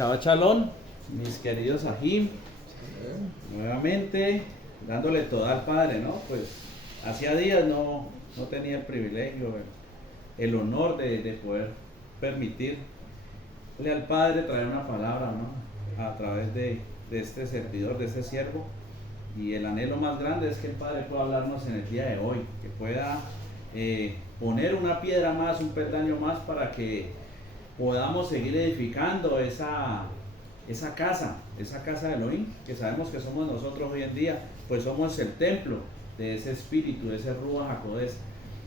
Shabbat Shalom, mis queridos Ajim, nuevamente dándole toda al Padre, ¿no? Pues hacía días no tenía el privilegio, el honor de poder permitirle al Padre traer una palabra, ¿no? A través de este servidor, de este siervo, y el anhelo más grande es que el Padre pueda hablarnos en el día de hoy, que pueda poner una piedra más, un peldaño más para que podamos seguir edificando esa casa de Elohim, que sabemos que somos nosotros hoy en día, pues somos el templo de ese espíritu, de ese Ruach HaKodesh.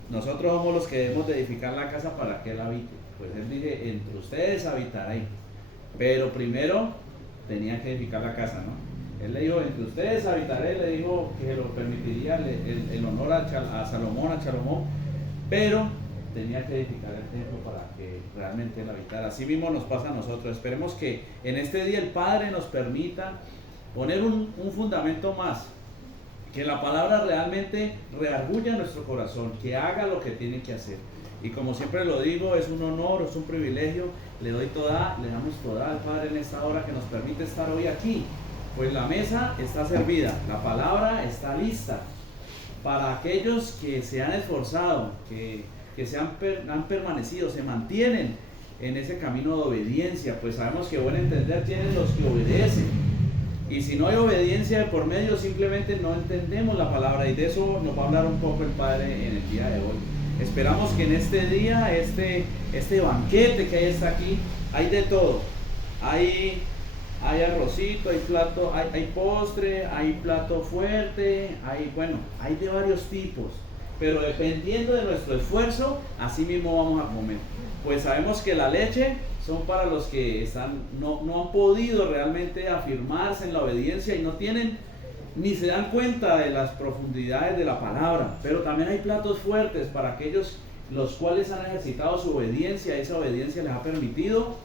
Nosotros somos los que debemos de edificar la casa para que Él habite. Pues Él dice, entre ustedes habitaréis, pero primero tenía que edificar la casa, ¿no? Él le dijo, entre ustedes habitaré, le dijo que lo permitiría el honor a Salomón, pero tenía que edificar el templo para que realmente Él habitara. Así mismo nos pasa a nosotros. Esperemos que en este día el Padre nos permita poner un fundamento más, que la palabra realmente reargulla nuestro corazón, que haga lo que tiene que hacer. Y como siempre lo digo, es un honor, es un privilegio, le damos toda al Padre en esta hora que nos permite estar hoy aquí. Pues la mesa está servida, la palabra está lista para aquellos que se han esforzado, que han permanecido, se mantienen en ese camino de obediencia. Pues sabemos que buen entender tienen los que obedecen, y si no hay obediencia de por medio, simplemente no entendemos la palabra, y de eso nos va a hablar un poco el Padre en el día de hoy. Esperamos que en este día, este banquete que está aquí, hay de todo. Hay arrocito, hay plato, hay postre, hay plato fuerte, hay de varios tipos, pero dependiendo de nuestro esfuerzo, así mismo vamos a comer. Pues sabemos que la leche son para los que no han podido realmente afirmarse en la obediencia y no tienen ni se dan cuenta de las profundidades de la palabra, pero también hay platos fuertes para aquellos los cuales han ejercitado su obediencia, y esa obediencia les ha permitido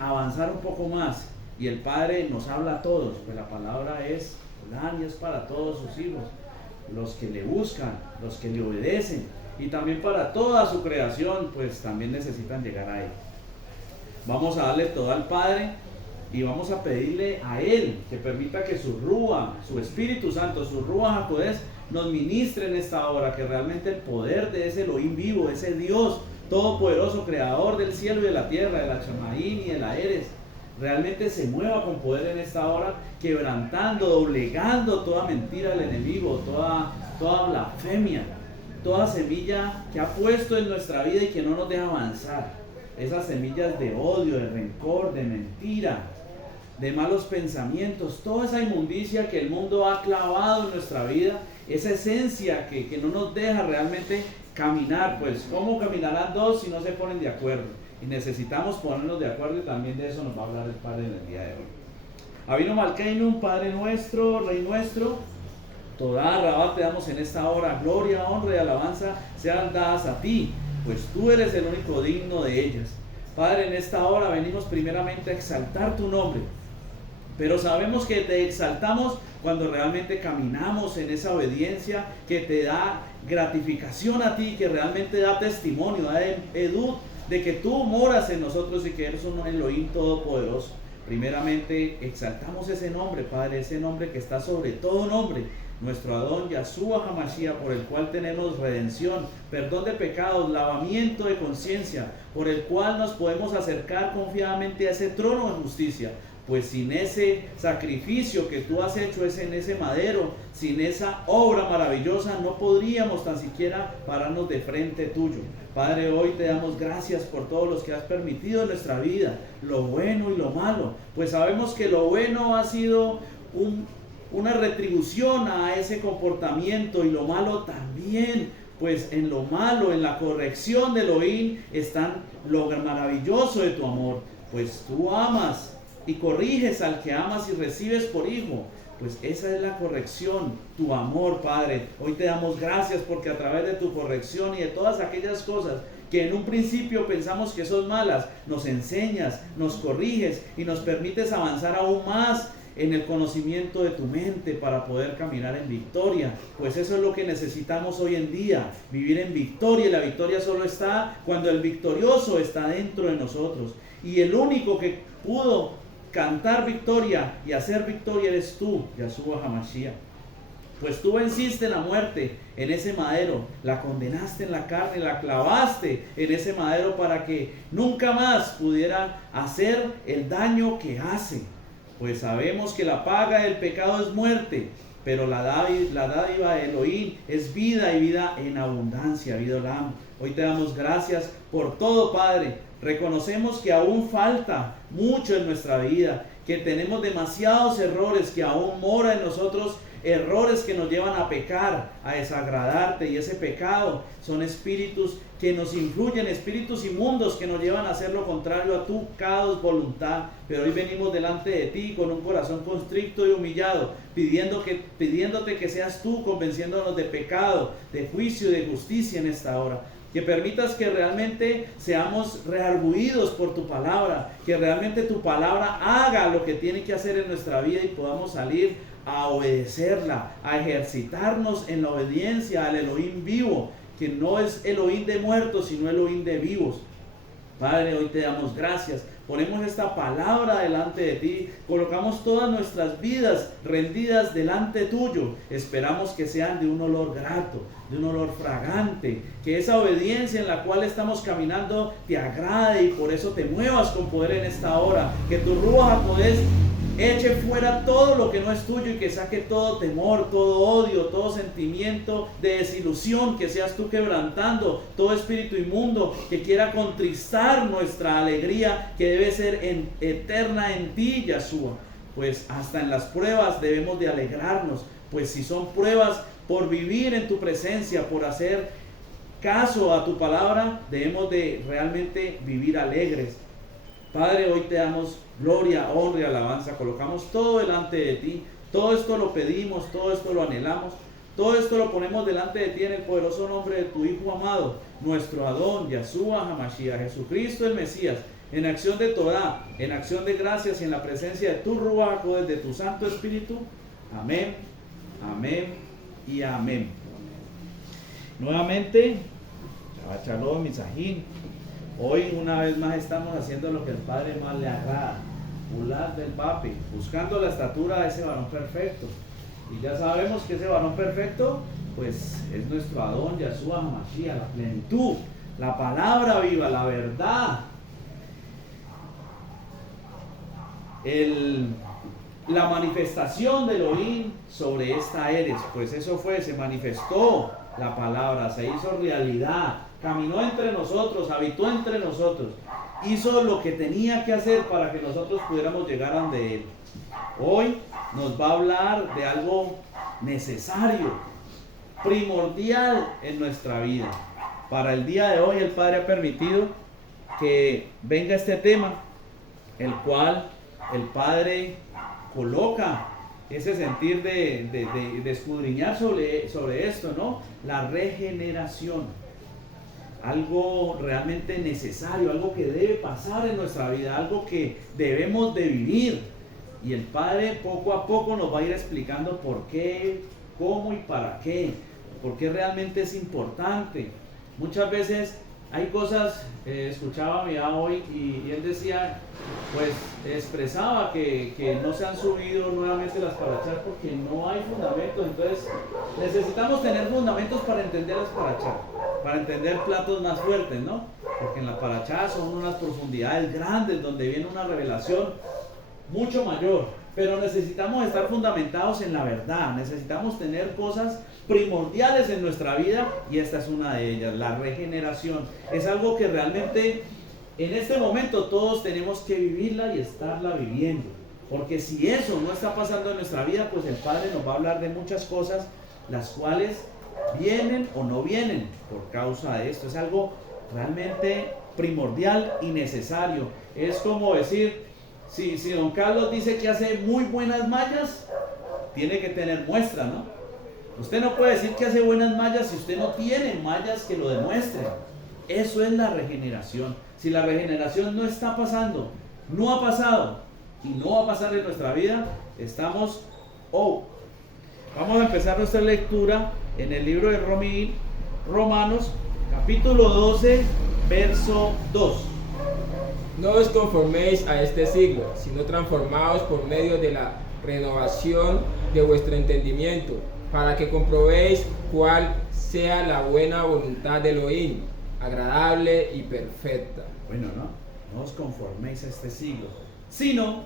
avanzar un poco más. Y el Padre nos habla a todos, pues la palabra es plan y es para todos sus hijos, los que le buscan, los que le obedecen, y también para toda su creación, pues también necesitan llegar a Él. Vamos a darle todo al Padre y vamos a pedirle a Él que permita que su Ruach, su Espíritu Santo, su Ruach HaKodesh nos ministre en esta hora, que realmente el poder de ese Elohim vivo, ese Dios todopoderoso, creador del cielo y de la tierra, de la Shamaín y de la Eres, realmente se mueva con poder en esta hora, quebrantando, doblegando toda mentira del enemigo, toda blasfemia, toda semilla que ha puesto en nuestra vida y que no nos deja avanzar. Esas semillas de odio, de rencor, de mentira, de malos pensamientos, toda esa inmundicia que el mundo ha clavado en nuestra vida, esa esencia que no nos deja realmente caminar. Pues ¿cómo caminarán dos si no se ponen de acuerdo? Y necesitamos ponernos de acuerdo, y también de eso nos va a hablar el Padre en el día de hoy. Avinu Malkeinu, Padre nuestro, Rey nuestro, toda Rabá te damos en esta hora, gloria, honra y alabanza sean dadas a ti, pues tú eres el único digno de ellas. Padre, en esta hora venimos primeramente a exaltar tu nombre, pero sabemos que te exaltamos cuando realmente caminamos en esa obediencia que te da gratificación a ti, que realmente da testimonio, da edud de que tú moras en nosotros y que eres un Elohim todopoderoso. Primeramente exaltamos ese nombre, Padre, ese nombre que está sobre todo nombre, nuestro Adón Yahshua HaMashiach, por el cual tenemos redención, perdón de pecados, lavamiento de conciencia, por el cual nos podemos acercar confiadamente a ese trono de justicia. Pues sin ese sacrificio que tú has hecho en ese madero, sin esa obra maravillosa, no podríamos tan siquiera pararnos de frente tuyo. Padre, hoy te damos gracias por todos los que has permitido en nuestra vida, lo bueno y lo malo. Pues sabemos que lo bueno ha sido una retribución a ese comportamiento, y lo malo también. Pues en lo malo, en la corrección de Elohim, está lo maravilloso de tu amor. Pues tú amas y corriges al que amas y recibes por hijo. Pues esa es la corrección, tu amor, Padre. Hoy te damos gracias porque a través de tu corrección y de todas aquellas cosas que en un principio pensamos que son malas, nos enseñas, nos corriges y nos permites avanzar aún más en el conocimiento de tu mente para poder caminar en victoria. Pues eso es lo que necesitamos hoy en día, vivir en victoria, y la victoria solo está cuando el victorioso está dentro de nosotros. Y el único que pudo cantar victoria y hacer victoria eres tú, Yahshua HaMashiach. Pues tú venciste la muerte en ese madero, la condenaste en la carne, la clavaste en ese madero para que nunca más pudiera hacer el daño que hace. Pues sabemos que la paga del pecado es muerte, pero la dádiva de Elohim es vida y vida en abundancia, vida olam. Hoy te damos gracias por todo, Padre. Reconocemos que aún falta mucho en nuestra vida, que tenemos demasiados errores, que aún mora en nosotros errores que nos llevan a pecar, a desagradarte, y ese pecado son espíritus que nos influyen, espíritus inmundos que nos llevan a hacer lo contrario a tu cada voluntad. Pero hoy venimos delante de ti con un corazón constricto y humillado, pidiéndote que seas tú convenciéndonos de pecado, de juicio y de justicia en esta hora. Que permitas que realmente seamos reargüidos por tu palabra, que realmente tu palabra haga lo que tiene que hacer en nuestra vida y podamos salir a obedecerla, a ejercitarnos en la obediencia al Elohim vivo, que no es Elohim de muertos, sino Elohim de vivos. Padre, hoy te damos gracias, ponemos esta palabra delante de ti, colocamos todas nuestras vidas rendidas delante tuyo, esperamos que sean de un olor grato, de un olor fragante, que esa obediencia en la cual estamos caminando te agrade y por eso te muevas con poder en esta hora, que tu Ruach HaKodesh eche fuera todo lo que no es tuyo y que saque todo temor, todo odio, todo sentimiento de desilusión, que seas tú quebrantando todo espíritu inmundo que quiera contristar nuestra alegría que debe ser eterna en ti, Yahshua. Pues hasta en las pruebas debemos de alegrarnos, pues si son pruebas por vivir en tu presencia, por hacer caso a tu palabra, debemos de realmente vivir alegres. Padre, hoy te damos gloria, honra y alabanza, colocamos todo delante de ti, todo esto lo pedimos, todo esto lo anhelamos, todo esto lo ponemos delante de ti en el poderoso nombre de tu Hijo amado, nuestro Adón, Yahshua HaMashiach, Jesucristo el Mesías, en acción de Torah, en acción de gracias y en la presencia de tu Ruach HaKodesh, de tu Santo Espíritu. Amén, amén y amén. Nuevamente, Shabbat Shalom, Misajín. Hoy una vez más estamos haciendo lo que el Padre más le agrada, Ulad del Papi, buscando la estatura de ese varón perfecto. Y ya sabemos que ese varón perfecto, pues es nuestro Adón, Yahshua HaMashiach, la plenitud, la palabra viva, la verdad, la manifestación de Elohim sobre esta Eres. Pues eso fue, se manifestó la palabra, se hizo realidad. Caminó entre nosotros, habitó entre nosotros, hizo lo que tenía que hacer para que nosotros pudiéramos llegar ante Él. Hoy nos va a hablar de algo necesario, primordial en nuestra vida. Para el día de hoy el Padre ha permitido que venga este tema, el cual el Padre coloca ese sentir de escudriñar sobre esto, ¿no? La regeneración. Algo realmente necesario, algo que debe pasar en nuestra vida, algo que debemos de vivir. Y el Padre poco a poco nos va a ir explicando por qué, cómo y para qué, por qué realmente es importante. Muchas veces hay cosas, escuchaba a mi papá hoy y él decía, pues expresaba que no se han subido nuevamente las parachas porque no hay fundamentos. Entonces necesitamos tener fundamentos para entender las parachas, para entender platos más fuertes, ¿no? Porque en la parachá son unas profundidades grandes donde viene una revelación mucho mayor. Pero necesitamos estar fundamentados en la verdad, necesitamos tener cosas primordiales en nuestra vida y esta es una de ellas, la regeneración. Es algo que realmente en este momento todos tenemos que vivirla y estarla viviendo. Porque si eso no está pasando en nuestra vida, pues el Padre nos va a hablar de muchas cosas, las cuales vienen o no vienen por causa de esto. Es algo realmente primordial y necesario. Es como decir, si don Carlos dice que hace muy buenas mallas, tiene que tener muestra, ¿no? Usted no puede decir que hace buenas mallas si usted no tiene mallas que lo demuestren. Eso es la regeneración. Si la regeneración no está pasando, no ha pasado y no va a pasar en nuestra vida, estamos Vamos a empezar nuestra lectura en el libro de Romanos, capítulo 12, verso 2. No os conforméis a este siglo, sino transformaos por medio de la renovación de vuestro entendimiento, para que comprobéis cuál sea la buena voluntad de Elohim, agradable y perfecta. Bueno, no os conforméis a este siglo, sino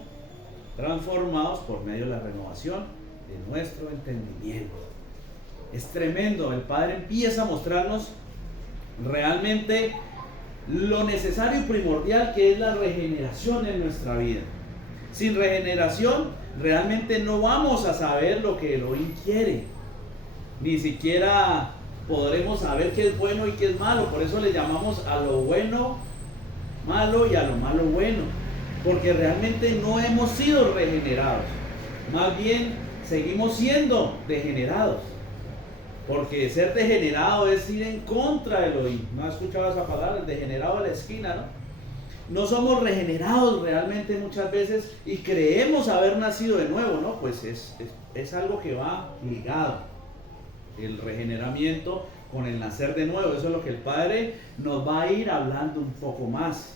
transformados por medio de la renovación de nuestro entendimiento. Es tremendo, el Padre empieza a mostrarnos realmente lo necesario y primordial que es la regeneración en nuestra vida. Sin regeneración realmente no vamos a saber lo que Elohim quiere, ni siquiera podremos saber qué es bueno y qué es malo. Por eso le llamamos a lo bueno malo y a lo malo bueno, porque realmente no hemos sido regenerados, más bien seguimos siendo degenerados, porque ser degenerado es ir en contra de Elohim. ¿No has escuchado esa palabra? El degenerado a la esquina, ¿no? No somos regenerados realmente muchas veces y creemos haber nacido de nuevo, ¿no? Pues es algo que va ligado, el regeneramiento con el nacer de nuevo. Eso es lo que el Padre nos va a ir hablando un poco más.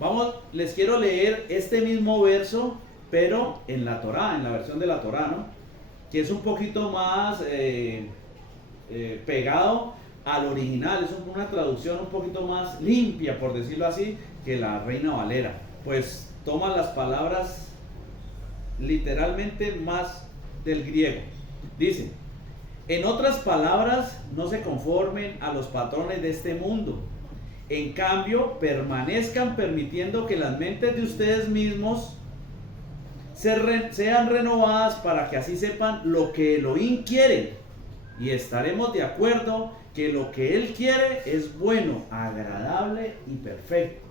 Vamos, les quiero leer este mismo verso, pero en la Torá, en la versión de la Torá, ¿no? Que es un poquito más pegado al original, es una traducción un poquito más limpia, por decirlo así, que la Reina Valera. Pues toma las palabras literalmente más del griego. Dice: en otras palabras, no se conformen a los patrones de este mundo. En cambio, permanezcan permitiendo que las mentes de ustedes mismos sean renovadas para que así sepan lo que Elohim quiere. Y estaremos de acuerdo que lo que Él quiere es bueno, agradable y perfecto.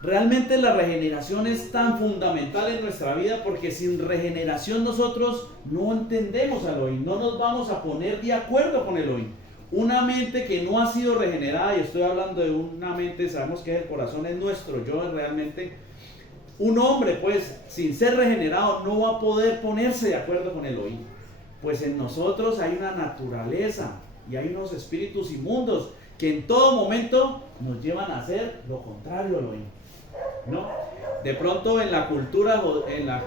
Realmente la regeneración es tan fundamental en nuestra vida, porque sin regeneración nosotros no entendemos a Elohim, no nos vamos a poner de acuerdo con Elohim. Una mente que no ha sido regenerada, y estoy hablando de una mente, sabemos que el corazón es nuestro yo realmente. Un hombre pues sin ser regenerado no va a poder ponerse de acuerdo con Elohim, pues en nosotros hay una naturaleza y hay unos espíritus inmundos que en todo momento nos llevan a hacer lo contrario a Elohim, ¿no? De pronto en la cultura, en la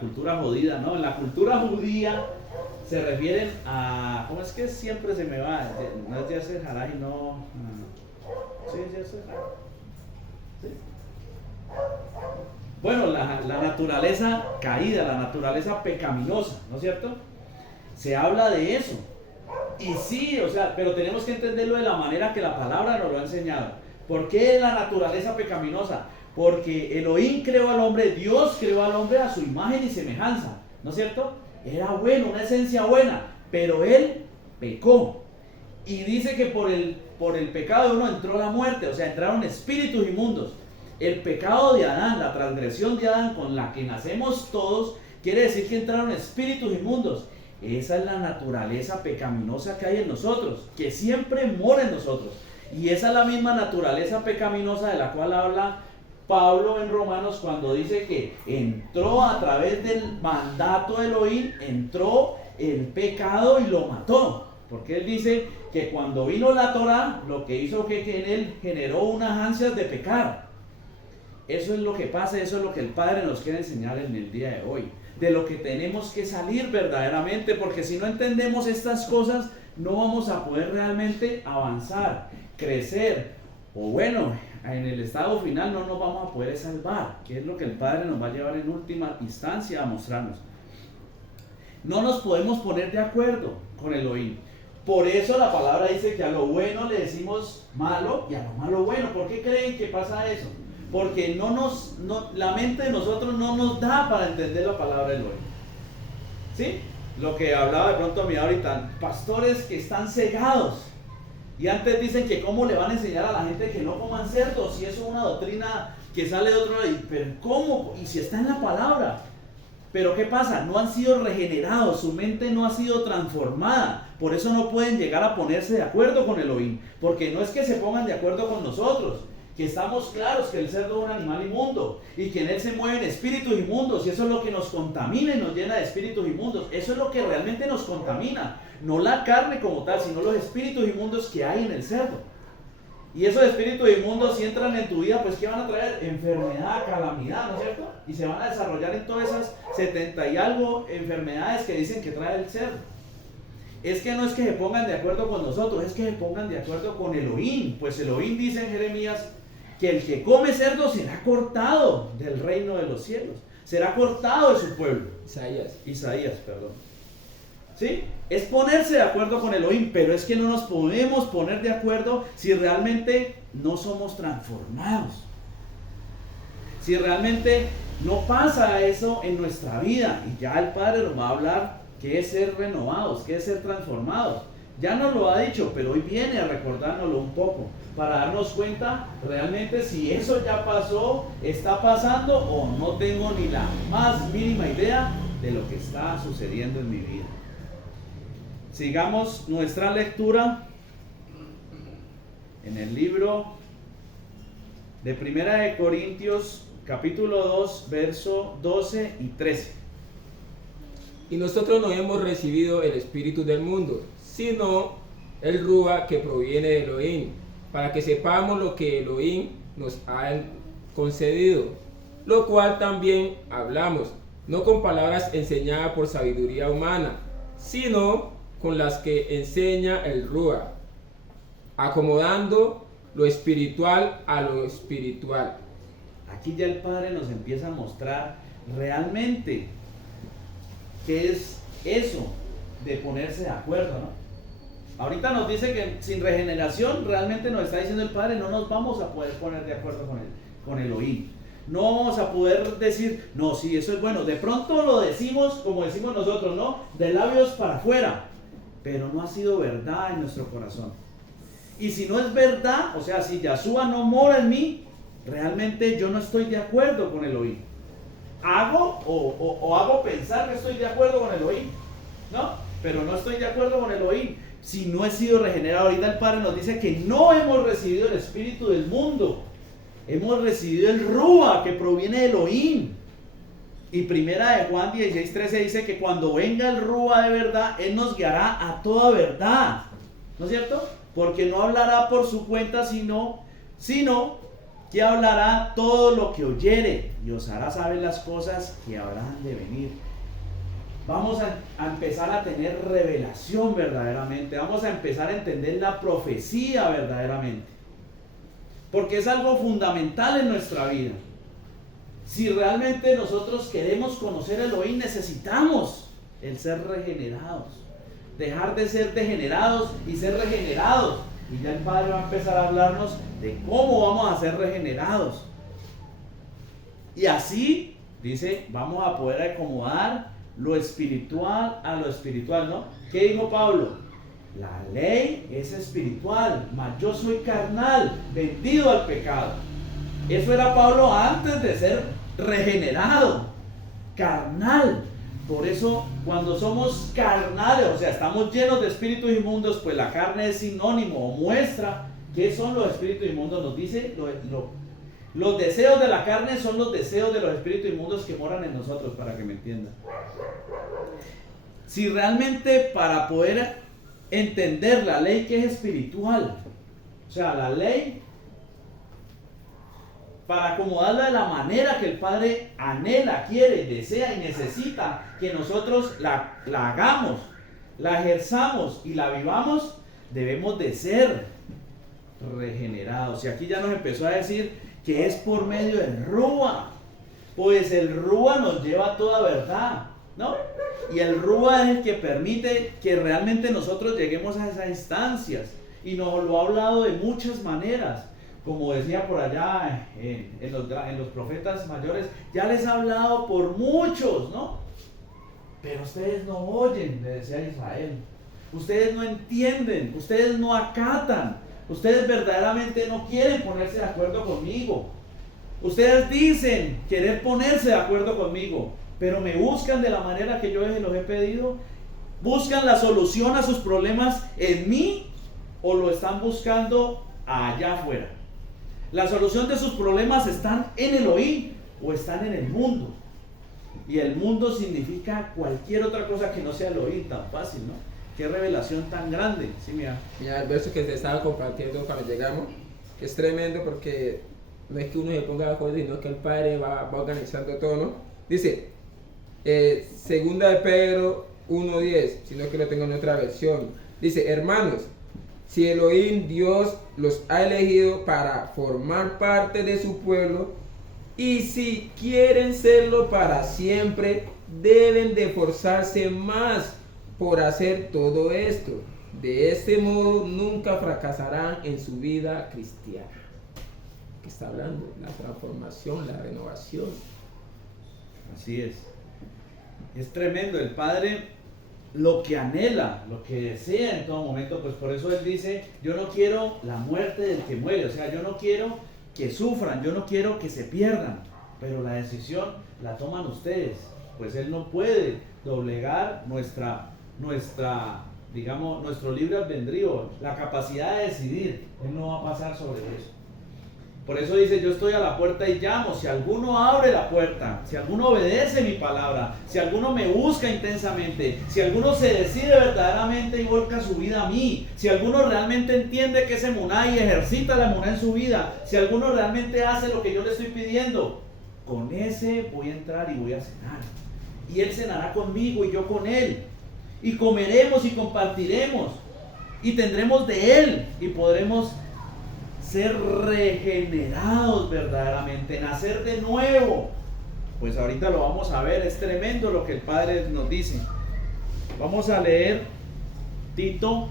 cultura judía, ¿no? En la cultura judía se refieren a, ¿cómo es que siempre se me va? No es Yasser Haray, no. Sí, es Yasser Haray. ¿Sí? Bueno, la naturaleza caída, la naturaleza pecaminosa, ¿no es cierto? Se habla de eso. Y sí, o sea, pero tenemos que entenderlo de la manera que la palabra nos lo ha enseñado. ¿Por qué la naturaleza pecaminosa? Porque Elohim creó al hombre, Dios creó al hombre a su imagen y semejanza, ¿no es cierto? Era bueno, una esencia buena, pero él pecó. Y dice que por el pecado de uno entró la muerte, o sea, entraron espíritus inmundos. El pecado de Adán, la transgresión de Adán con la que nacemos todos, quiere decir que entraron espíritus inmundos. Esa es la naturaleza pecaminosa que hay en nosotros, que siempre mora en nosotros. Y esa es la misma naturaleza pecaminosa de la cual habla Pablo en Romanos cuando dice que entró a través del mandato de Elohim, entró el pecado y lo mató. Porque él dice que cuando vino la Torá, lo que hizo que en él generó unas ansias de pecar. Eso es lo que pasa, eso es lo que el Padre nos quiere enseñar en el día de hoy. De lo que tenemos que salir verdaderamente, porque si no entendemos estas cosas, no vamos a poder realmente avanzar, crecer, o bueno, en el estado final no nos vamos a poder salvar, que es lo que el Padre nos va a llevar en última instancia a mostrarnos. No nos podemos poner de acuerdo con Elohim. Por eso la palabra dice que a lo bueno le decimos malo y a lo malo bueno. ¿Por qué creen que pasa eso? Porque la mente de nosotros no nos da para entender la palabra de Elohim. ¿Sí? Lo que hablaba de pronto a mí ahorita, pastores que están cegados. Y antes dicen que cómo le van a enseñar a la gente que no coman cerdo, si eso es una doctrina que sale de otro lado. Pero ¿cómo? Y si está en la palabra. Pero ¿qué pasa? No han sido regenerados, su mente no ha sido transformada. Por eso no pueden llegar a ponerse de acuerdo con Elohim. Porque no es que se pongan de acuerdo con nosotros, que estamos claros que el cerdo es un animal inmundo y que en él se mueven espíritus inmundos, y eso es lo que nos contamina y nos llena de espíritus inmundos. Eso es lo que realmente nos contamina, no la carne como tal, sino los espíritus inmundos que hay en el cerdo. Y esos espíritus inmundos, si entran en tu vida, pues ¿qué van a traer? Enfermedad, calamidad, ¿no es cierto? Y se van a desarrollar en todas esas 70 y algo enfermedades que dicen que trae el cerdo. Es que no es que se pongan de acuerdo con nosotros, es que se pongan de acuerdo con Elohim. Pues Elohim dice en Jeremías que el que come cerdo será cortado del reino de los cielos, será cortado de su pueblo. Isaías, perdón. ¿Sí? Es ponerse de acuerdo con Elohim, pero es que no nos podemos poner de acuerdo si realmente no somos transformados. Si realmente no pasa eso en nuestra vida, y ya el Padre nos va a hablar qué es ser renovados, qué es ser transformados. Ya nos lo ha dicho, pero hoy viene a recordárnoslo un poco, para darnos cuenta realmente si eso ya pasó, está pasando, o no tengo ni la más mínima idea de lo que está sucediendo en mi vida. Sigamos nuestra lectura en el libro de Primera de Corintios, capítulo 2, verso 12 y 13. Y nosotros no hemos recibido el espíritu del mundo, sino el Rúa que proviene de Elohim, para que sepamos lo que Elohim nos ha concedido, lo cual también hablamos, no con palabras enseñadas por sabiduría humana, sino con las que enseña el Rúa, acomodando lo espiritual a lo espiritual. Aquí ya el Padre nos empieza a mostrar realmente qué es eso de ponerse de acuerdo, ¿no? Ahorita nos dice que sin regeneración, realmente nos está diciendo el Padre, no nos vamos a poder poner de acuerdo con Elohim. No vamos a poder decir, no, sí, eso es bueno. De pronto lo decimos como decimos nosotros, ¿no? De labios para afuera, pero no ha sido verdad en nuestro corazón. Y si no es verdad, o sea, si Yahshua no mora en mí, realmente yo no estoy de acuerdo con Elohim. Hago o hago pensar que estoy de acuerdo con Elohim, ¿no? Pero no estoy de acuerdo con Elohim si no he sido regenerado. Ahorita el Padre nos dice que no hemos recibido el espíritu del mundo, hemos recibido el Rúa que proviene de Elohim. Y primera de Juan 16:13 dice que cuando venga el Rúa de verdad, Él nos guiará a toda verdad, ¿no es cierto? Porque no hablará por su cuenta, sino que hablará todo lo que oyere y os hará saber las cosas que habrán de venir. Vamos a empezar a tener revelación verdaderamente, vamos a empezar a entender la profecía verdaderamente, porque es algo fundamental en nuestra vida. Si realmente nosotros queremos conocer a Elohim, necesitamos el ser regenerados, dejar de ser degenerados y ser regenerados. Y ya el Padre va a empezar a hablarnos de cómo vamos a ser regenerados. Y así, dice, vamos a poder acomodar lo espiritual a lo espiritual, ¿no? ¿Qué dijo Pablo? La ley es espiritual, mas yo soy carnal, vendido al pecado. Eso era Pablo antes de ser regenerado, carnal. Por eso cuando somos carnales, o sea, estamos llenos de espíritus inmundos, pues la carne es sinónimo o muestra qué son los espíritus inmundos. Nos dice, los deseos de la carne son los deseos de los espíritus inmundos que moran en nosotros, para que me entiendan. Si realmente para poder entender la ley que es espiritual, o sea, la ley, para acomodarla de la manera que el Padre anhela, quiere, desea y necesita que nosotros la hagamos, la ejerzamos y la vivamos, debemos de ser regenerados. Y aquí ya nos empezó a decir que es por medio del Rúa, pues el Rúa nos lleva a toda verdad, ¿no? Y el Rúa es el que permite que realmente nosotros lleguemos a esas instancias, y nos lo ha hablado de muchas maneras. Como decía por allá en los profetas mayores, ya les ha hablado por muchos, ¿no? Pero ustedes no oyen, le decía Israel. Ustedes no entienden, ustedes no acatan, ustedes verdaderamente no quieren ponerse de acuerdo conmigo. Ustedes dicen querer ponerse de acuerdo conmigo, pero me buscan de la manera que yo les los he pedido. ¿Buscan la solución a sus problemas en mí o lo están buscando allá afuera? La solución de sus problemas están en Elohim o están en el mundo. Y el mundo significa cualquier otra cosa que no sea Elohim. Tan fácil, ¿no? Qué revelación tan grande. Sí, mira. Mira el verso que te estaba compartiendo cuando llegamos. Es tremendo porque no es que uno se ponga de acuerdo, sino que el Padre va organizando todo, ¿no? Dice, segunda de Pedro 1:10, sino que lo tengo en otra versión. Dice, hermanos, si Elohim Dios los ha elegido para formar parte de su pueblo, y si quieren serlo para siempre, deben de esforzarse más por hacer todo esto. De este modo nunca fracasarán en su vida cristiana. ¿Qué está hablando? La transformación, la renovación. Así es. Es tremendo. El Padre lo que anhela, lo que desea en todo momento, pues por eso Él dice, yo no quiero la muerte del que muere. O sea, yo no quiero que sufran, yo no quiero que se pierdan. Pero la decisión la toman ustedes. Pues Él no puede doblegar digamos, nuestro libre albedrío, la capacidad de decidir. Él no va a pasar sobre eso. Por eso dice, yo estoy a la puerta y llamo. Si alguno abre la puerta, si alguno obedece mi palabra, si alguno me busca intensamente, si alguno se decide verdaderamente y volca su vida a mí, si alguno realmente entiende que es emuná y ejercita la emuná en su vida, si alguno realmente hace lo que yo le estoy pidiendo, con ese voy a entrar y voy a cenar. Y él cenará conmigo y yo con él. Y comeremos y compartiremos. Y tendremos de él. Y podremos ser regenerados verdaderamente. Nacer de nuevo. Pues ahorita lo vamos a ver. Es tremendo lo que el Padre nos dice. Vamos a leer Tito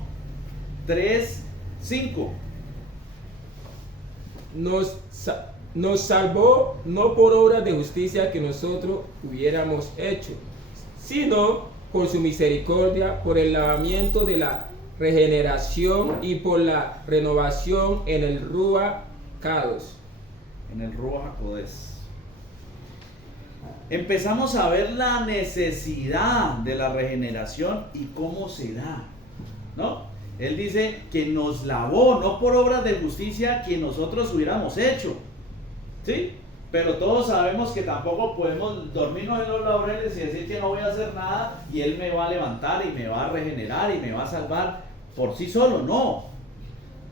3:5. Nos salvó no por obras de justicia que nosotros hubiéramos hecho, sino por su misericordia, por el lavamiento de la regeneración y por la renovación en el Ruach Kadosh. En el Ruach HaKodesh. Empezamos a ver la necesidad de la regeneración y cómo se da, ¿no? Él dice que nos lavó, no por obras de justicia que nosotros hubiéramos hecho, ¿sí? Pero todos sabemos que tampoco podemos dormirnos en los laureles y decir que no voy a hacer nada y Él me va a levantar y me va a regenerar y me va a salvar por sí solo, no.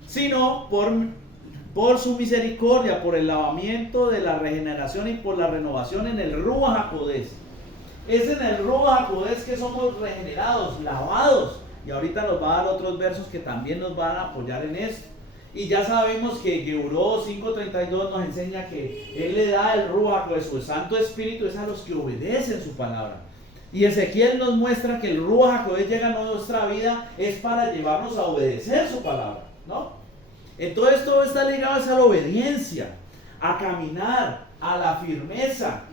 Sino por su misericordia, por el lavamiento de la regeneración y por la renovación en el Ruach HaKodesh. Es en el Ruach HaKodesh que somos regenerados, lavados. Y ahorita nos va a dar otros versos que también nos van a apoyar en esto. Y ya sabemos que Geburó 5:32 nos enseña que Él le da el Ruach, pues su Santo Espíritu es a los que obedecen su palabra. Y Ezequiel nos muestra que el Ruach HaKodesh llega a nuestra vida es para llevarnos a obedecer su palabra, ¿no? Entonces todo está ligado a la obediencia, a caminar, a la firmeza.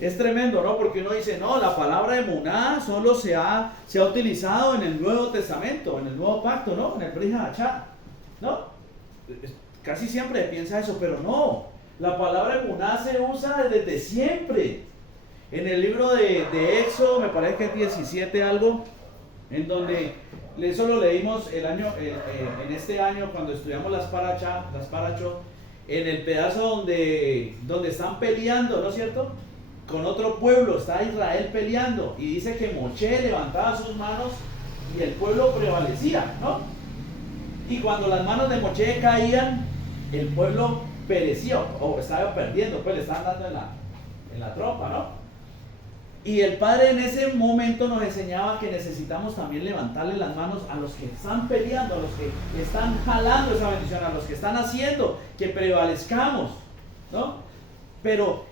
Es tremendo, ¿no? Porque uno dice, no, la palabra emuná solo se ha utilizado en el Nuevo Testamento, en el Nuevo Pacto, ¿no? En el Brit Hadashah, ¿no? Casi siempre piensa eso, pero no. La palabra emuná se usa desde siempre. En el libro de Éxodo, me parece que es 17 algo, en donde eso lo leímos en este año cuando estudiamos las Parashot, en el pedazo donde están peleando, ¿no es cierto? Con otro pueblo, está Israel peleando y dice que Moshe levantaba sus manos y el pueblo prevalecía, ¿no? Y cuando las manos de Moshe caían, el pueblo perecía o estaba perdiendo, pues le estaban dando en la trompa, ¿no? Y el Padre en ese momento nos enseñaba que necesitamos también levantarle las manos a los que están peleando, a los que están jalando esa bendición, a los que están haciendo que prevalezcamos, ¿no? Pero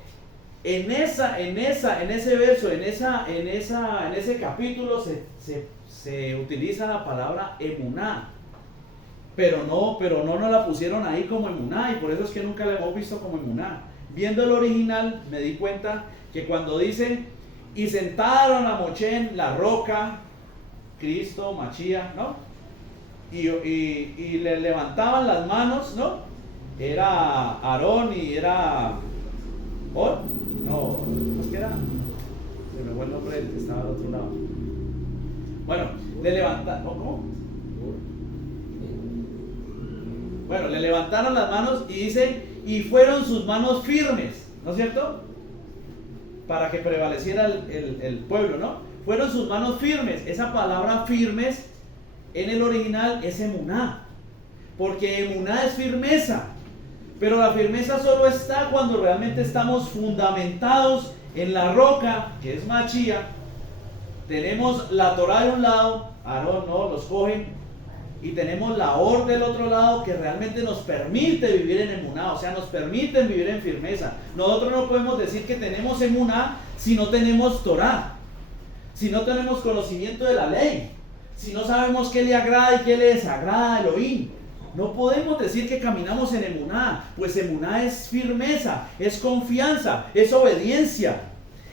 en ese verso, en ese capítulo se utiliza la palabra emuná, pero no nos la pusieron ahí como emuná, y por eso es que nunca la hemos visto como emuná. Viendo el original me di cuenta que cuando dice y sentaron a Moshe en la roca, Cristo, Mashiach, ¿no? Y le levantaban las manos, ¿no? Era Aarón y era ¿Or? No, ¿cómo es que era? Se me fue el nombre del que estaba al otro lado. Bueno, le levantaron, ¿cómo? Bueno, le levantaron las manos y dice, y fueron sus manos firmes, ¿no es cierto? Para que prevaleciera el pueblo, ¿no? Fueron sus manos firmes. Esa palabra firmes en el original es emuná, porque emuná es firmeza. Pero la firmeza solo está cuando realmente estamos fundamentados en la roca, que es Machía. Tenemos la Torá de un lado, Aarón no, los cogen, y tenemos la Or del otro lado, que realmente nos permite vivir en emuná, o sea, nos permiten vivir en firmeza. Nosotros no podemos decir que tenemos emuná si no tenemos Torá, si no tenemos conocimiento de la ley, si no sabemos qué le agrada y qué le desagrada a Elohim. No podemos decir que caminamos en emuná, pues emuná es firmeza, es confianza, es obediencia,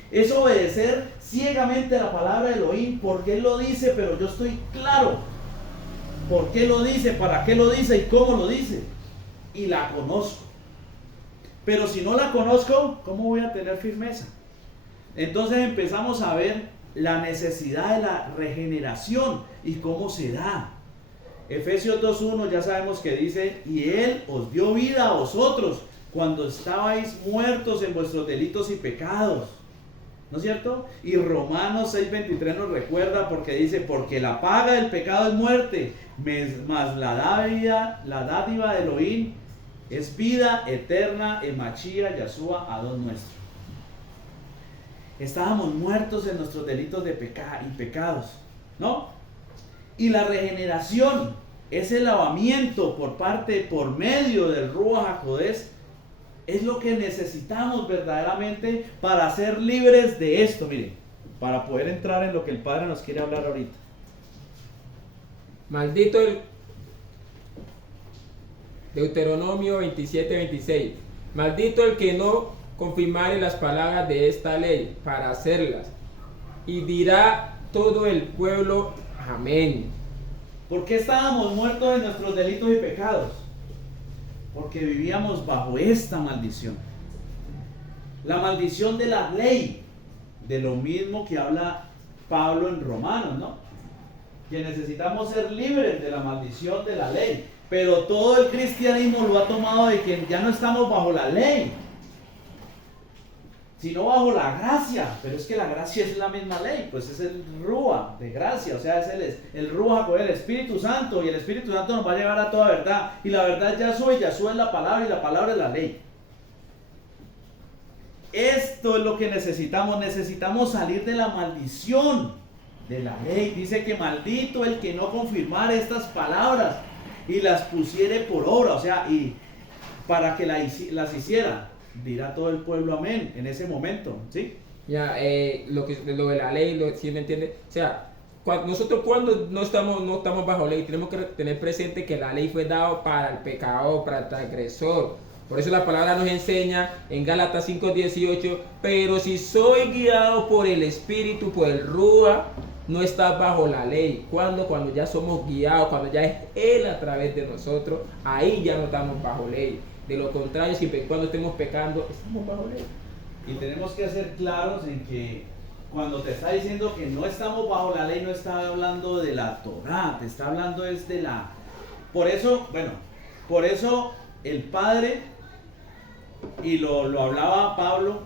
es obedecer ciegamente la palabra de Elohim, porque Él lo dice, pero yo estoy claro por qué lo dice, para qué lo dice y cómo lo dice, y la conozco. Pero si no la conozco, ¿cómo voy a tener firmeza? Entonces empezamos a ver la necesidad de la regeneración y cómo se da. Efesios 2:1 ya sabemos que dice: y Él os dio vida a vosotros cuando estabais muertos en vuestros delitos y pecados. ¿No es cierto? Y Romanos 6:23 nos recuerda, porque dice: porque la paga del pecado es muerte, mas la dádiva de Elohim es vida eterna en Machía Yahshua Adón nuestro. Estábamos muertos en nuestros delitos y pecados, ¿no? Y la regeneración, ese lavamiento por medio del Ruach HaKodesh, es lo que necesitamos verdaderamente para ser libres de esto, miren, para poder entrar en lo que el Padre nos quiere hablar ahorita. Maldito el Deuteronomio 27:26. Maldito el que no confirmare las palabras de esta ley para hacerlas. Y dirá todo el pueblo: amén. ¿Por qué estábamos muertos en nuestros delitos y pecados? Porque vivíamos bajo esta maldición. La maldición de la ley, de lo mismo que habla Pablo en Romanos, ¿no? Que necesitamos ser libres de la maldición de la ley. Pero todo el cristianismo lo ha tomado de que ya no estamos bajo la ley, sino bajo la gracia. Pero es que la gracia es la misma ley, pues es el Ruach de gracia, o sea, es el Ruach con el Espíritu Santo, y el Espíritu Santo nos va a llevar a toda verdad, y la verdad es Yahshua, y Yahshua es la palabra, y la palabra es la ley. Esto es lo que necesitamos salir de la maldición de la ley. Dice que maldito el que no confirmara estas palabras y las pusiere por obra, o sea, y para que las hiciera. Dirá todo el pueblo amén en ese momento, ¿sí? Ya, lo de la ley, ¿sí me entiende? O sea, nosotros cuando no estamos bajo ley, tenemos que tener presente que la ley fue dada para el pecador, para el transgresor. Por eso la palabra nos enseña en Gálatas 5:18: pero si soy guiado por el Espíritu, por el Ruach, no estás bajo la ley. Cuando ya somos guiados, cuando ya es Él a través de nosotros, ahí ya no estamos bajo ley. De lo contrario, siempre y cuando estemos pecando, estamos bajo ley. Y tenemos que ser claros en que cuando te está diciendo que no estamos bajo la ley, no está hablando de la Torá, te está hablando es de la... Por eso el Padre, y lo hablaba Pablo,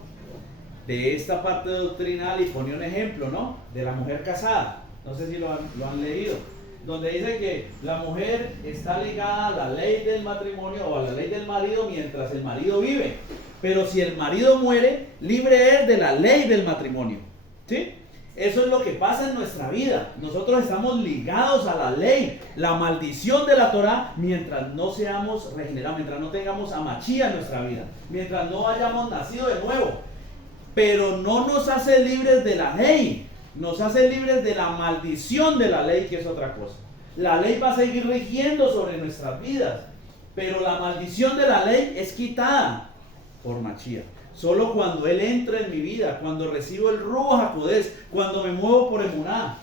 de esta parte doctrinal, y ponía un ejemplo, ¿no? De la mujer casada. No sé si lo han leído. Donde dice que la mujer está ligada a la ley del matrimonio o a la ley del marido mientras el marido vive. Pero si el marido muere, libre es de la ley del matrimonio. ¿Sí? Eso es lo que pasa en nuestra vida. Nosotros estamos ligados a la ley, la maldición de la Torá, mientras no seamos regenerados, mientras no tengamos a Machía en nuestra vida, mientras no hayamos nacido de nuevo. Pero no nos hace libres de la ley. Nos hace libres de la maldición de la ley, que es otra cosa. La ley va a seguir rigiendo sobre nuestras vidas, pero la maldición de la ley es quitada por Machía. Solo cuando Él entra en mi vida, cuando recibo el Ruach HaKodesh, cuando me muevo por emuná.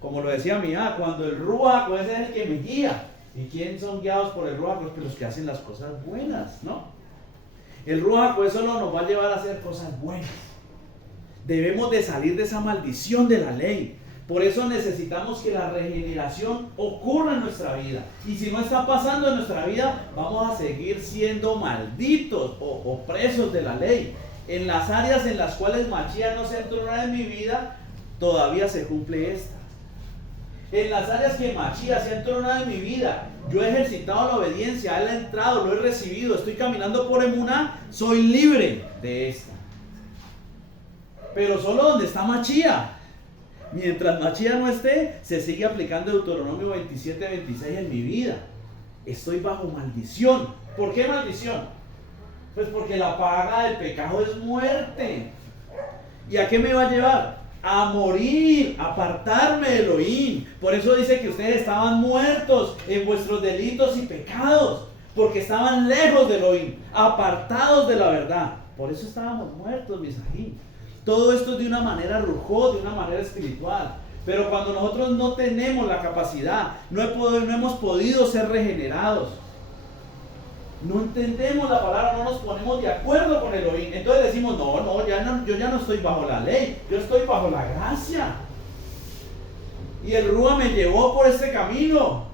Como lo decía mi hija, cuando el Ruach HaKodesh es el que me guía. ¿Y quién son guiados por el Ruach HaKodesh? Los que hacen las cosas buenas, ¿no? El Ruach HaKodesh solo nos va a llevar a hacer cosas buenas. Debemos de salir de esa maldición de la ley. Por eso necesitamos que la regeneración ocurra en nuestra vida. Y si no está pasando en nuestra vida, vamos a seguir siendo malditos o presos de la ley. En las áreas en las cuales Machía no se entrona en mi vida, todavía se cumple esta. En las áreas que Mashiach se ha entronado en mi vida, yo he ejercitado la obediencia, Él ha entrado, lo he recibido, estoy caminando por emuná, soy libre de esta. Pero solo donde está Mashiach. Mientras Mashiach no esté, se sigue aplicando Deuteronomio 27-26 en mi vida. Estoy bajo maldición. ¿Por qué maldición? Pues porque la paga del pecado es muerte. ¿Y a qué me va a llevar? A morir, a apartarme de Elohim. Por eso dice que ustedes estaban muertos en vuestros delitos y pecados, porque estaban lejos de Elohim, apartados de la verdad. Por eso estábamos muertos, mis ají. Todo esto es de una manera rujó, de una manera espiritual. Pero cuando nosotros no tenemos la capacidad, no hemos podido ser regenerados, no entendemos la palabra, no nos ponemos de acuerdo con Elohim, entonces decimos, yo ya no estoy bajo la ley, yo estoy bajo la gracia. Y el Rúa me llevó por este camino.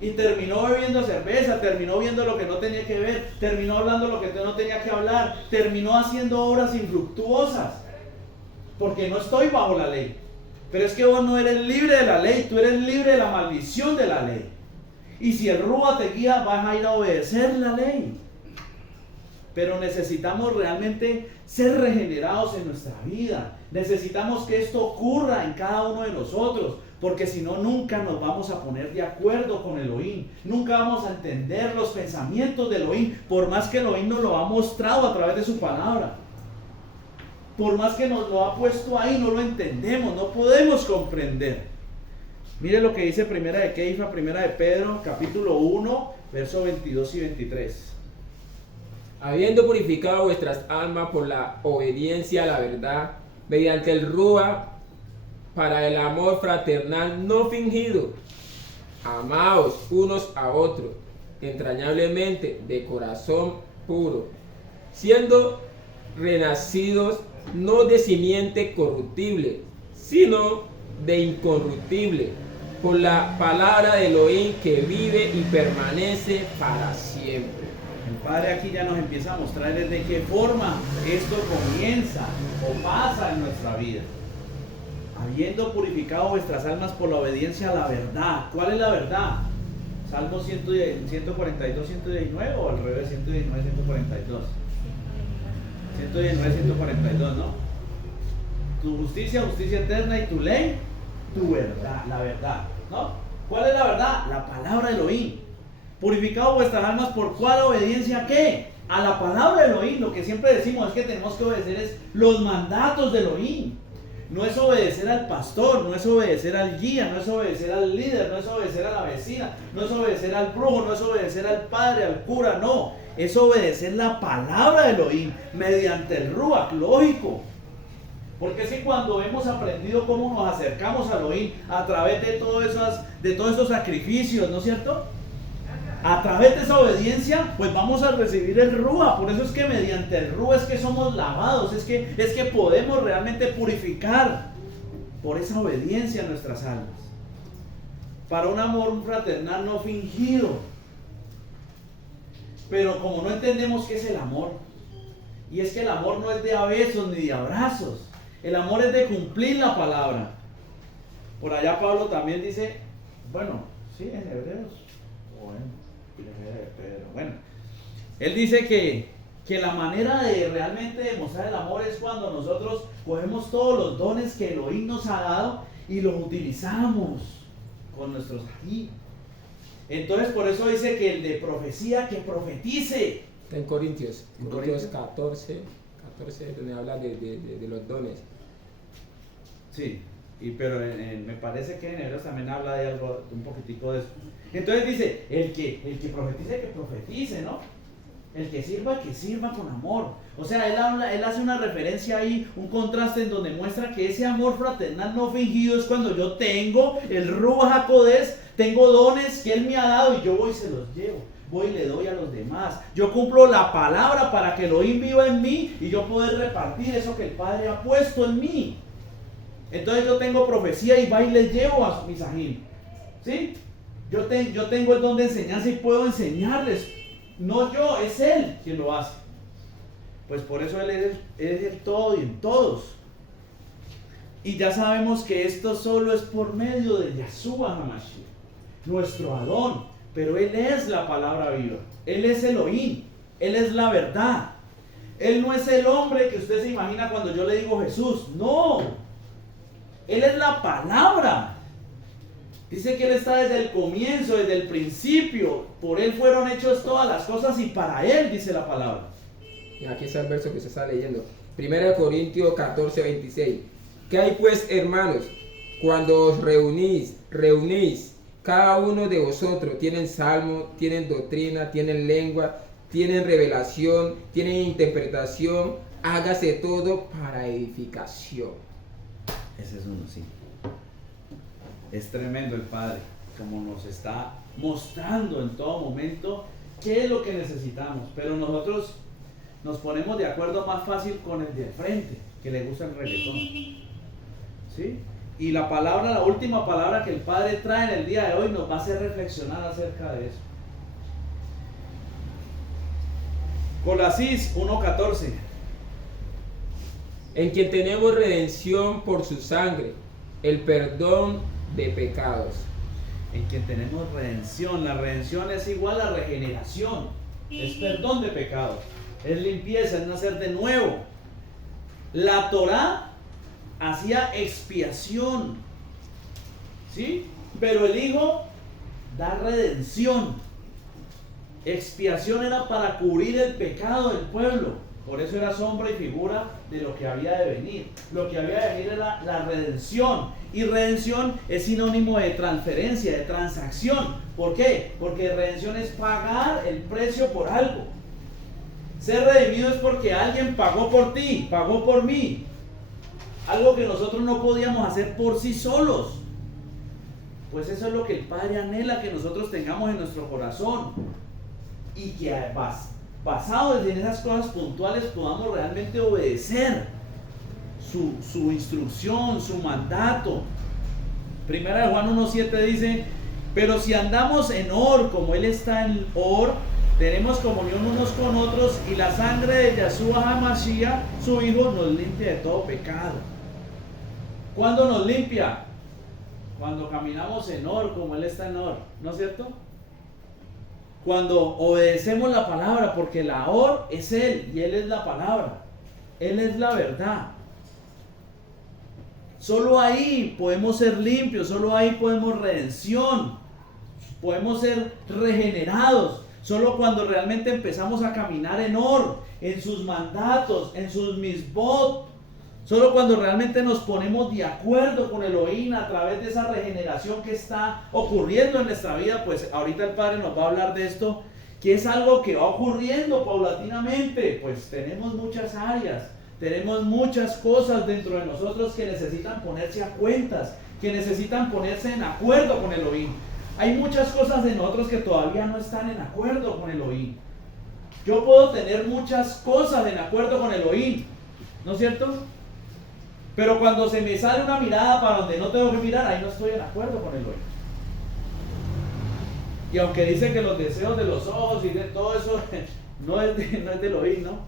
Y terminó bebiendo cerveza, terminó viendo lo que no tenía que ver, terminó hablando lo que no tenía que hablar, terminó haciendo obras infructuosas, porque no estoy bajo la ley. Pero es que vos no eres libre de la ley, tú eres libre de la maldición de la ley. Y si el Rúa te guía, vas a ir a obedecer la ley. Pero necesitamos realmente ser regenerados en nuestra vida. Necesitamos que esto ocurra en cada uno de nosotros, porque si no, nunca nos vamos a poner de acuerdo con Elohim. Nunca vamos a entender los pensamientos de Elohim, por más que Elohim nos lo ha mostrado a través de su palabra. Por más que nos lo ha puesto ahí, no lo entendemos, no podemos comprender. Mire lo que dice Primera de Keifa, Primera de Pedro, capítulo 1, versos 22 y 23. Habiendo purificado vuestras almas por la obediencia a la verdad, mediante el Rúa, para el amor fraternal no fingido, amaos unos a otros, entrañablemente, de corazón puro, siendo renacidos no de simiente corruptible, sino de incorruptible, por la palabra de Elohim que vive y permanece para siempre. El Padre aquí ya nos empieza a mostrar de qué forma esto comienza o pasa en nuestra vida. Habiendo purificado vuestras almas por la obediencia a la verdad. ¿Cuál es la verdad? Salmo 142, 119 o al revés, 119, 142. 119, 142, ¿no? Tu justicia, justicia eterna, y tu ley, tu verdad, la verdad, ¿no? ¿Cuál es la verdad? La palabra de Elohim. Purificado vuestras almas por cuál obediencia, ¿qué? A la palabra de Elohim. Lo que siempre decimos es que tenemos que obedecer es los mandatos de Elohim. No es obedecer al pastor, no es obedecer al guía, no es obedecer al líder, no es obedecer a la vecina, no es obedecer al brujo, no es obedecer al padre, al cura, no. Es obedecer la palabra de Elohim mediante el Ruach, lógico. Porque es que cuando hemos aprendido cómo nos acercamos a Elohim a través de todos esos sacrificios, ¿no es cierto? A través de esa obediencia, pues vamos a recibir el Rúa. Por eso es que mediante el Rúa es que somos lavados, es que podemos realmente purificar por esa obediencia a nuestras almas. Para un amor fraternal no fingido. Pero como no entendemos qué es el amor, y es que el amor no es de a besos ni de abrazos, el amor es de cumplir la palabra. Por allá Pablo también dice, bueno, sí, en Hebreos, bueno, él dice que la manera de realmente demostrar el amor es cuando nosotros cogemos todos los dones que Elohim nos ha dado y los utilizamos con nuestros ají. Entonces por eso dice que el de profecía que profetice. En Corintios 14, donde habla de los dones. Sí, pero me parece que en Hebreos también habla de algo, un poquitico de eso. Entonces dice, el que profetice, ¿no? El que sirva con amor. O sea, él hace una referencia ahí, un contraste en donde muestra que ese amor fraternal no fingido es cuando yo tengo el Ruach HaKodesh, tengo dones que Él me ha dado y yo voy y se los llevo. Voy y le doy a los demás. Yo cumplo la palabra para que Elohim viva en mí y yo poder repartir eso que el Padre ha puesto en mí. Entonces yo tengo profecía y va y les llevo a mis ají. ¿Sí? Yo tengo el don de enseñanza y puedo enseñarles. No yo, es Él quien lo hace. Pues por eso Él es el todo y en todos. Y ya sabemos que esto solo es por medio de Yahshua HaMashiach, nuestro Adón. Pero Él es la palabra viva. Él es Elohim. Él es la verdad. Él no es el hombre que usted se imagina cuando yo le digo Jesús. No. Él es la palabra. Dice que Él está desde el comienzo, desde el principio. Por Él fueron hechas todas las cosas y para Él, dice la palabra. Y aquí está el verso que se está leyendo. 1 Corintios 14, 26. ¿Qué hay pues, hermanos? Cuando os reunís, cada uno de vosotros tienen salmo, tienen doctrina, tienen lengua, tienen revelación, tienen interpretación. Hágase todo para edificación. Ese es uno, sí. Es tremendo el Padre, como nos está mostrando en todo momento qué es lo que necesitamos. Pero nosotros nos ponemos de acuerdo más fácil con el de frente, que le gusta el reggaetón. ¿Sí? Y la palabra, la última palabra que el Padre trae en el día de hoy nos va a hacer reflexionar acerca de eso. Colosís 1:14. En quien tenemos redención por su sangre, el perdón de pecados. En quien tenemos redención. La redención es igual a regeneración. Es perdón de pecados. Es limpieza, es nacer de nuevo. La Torá hacía expiación, ¿sí? Pero el Hijo da redención. Expiación era para cubrir el pecado del pueblo. Por eso era sombra y figura de lo que había de venir. Lo que había de venir era la redención. Y redención es sinónimo de transferencia, de transacción. ¿Por qué? Porque redención es pagar el precio por algo. Ser redimido es porque alguien pagó por ti, pagó por mí. Algo que nosotros no podíamos hacer por sí solos. Pues eso es lo que el Padre anhela que nosotros tengamos en nuestro corazón. Y que basados en esas cosas puntuales podamos realmente obedecer su instrucción, su mandato. Primera de Juan 1:7 dice: pero si andamos en Or, como Él está en Or, tenemos comunión unos con otros, y la sangre de Yahshua HaMashiach, su Hijo, nos limpia de todo pecado. ¿Cuándo nos limpia? Cuando caminamos en Or, como Él está en Or, ¿no es cierto? Cuando obedecemos la palabra, porque la Or es Él, y Él es la palabra. Él es la verdad. Solo ahí podemos ser limpios, solo ahí podemos redención, podemos ser regenerados. Solo cuando realmente empezamos a caminar en Or, en sus mandatos, en sus misbot. Solo cuando realmente nos ponemos de acuerdo con Elohim a través de esa regeneración que está ocurriendo en nuestra vida. Pues ahorita el Padre nos va a hablar de esto, que es algo que va ocurriendo paulatinamente. Pues tenemos muchas áreas, tenemos muchas cosas dentro de nosotros que necesitan ponerse a cuentas, que necesitan ponerse en acuerdo con Elohim. Hay muchas cosas de nosotros que todavía no están en acuerdo con Elohim. Yo puedo tener muchas cosas en acuerdo con Elohim, ¿no es cierto? Pero cuando se me sale una mirada para donde no tengo que mirar, ahí no estoy en acuerdo con Elohim. Y aunque dice que los deseos de los ojos y de todo eso no es de Elohim, ¿no?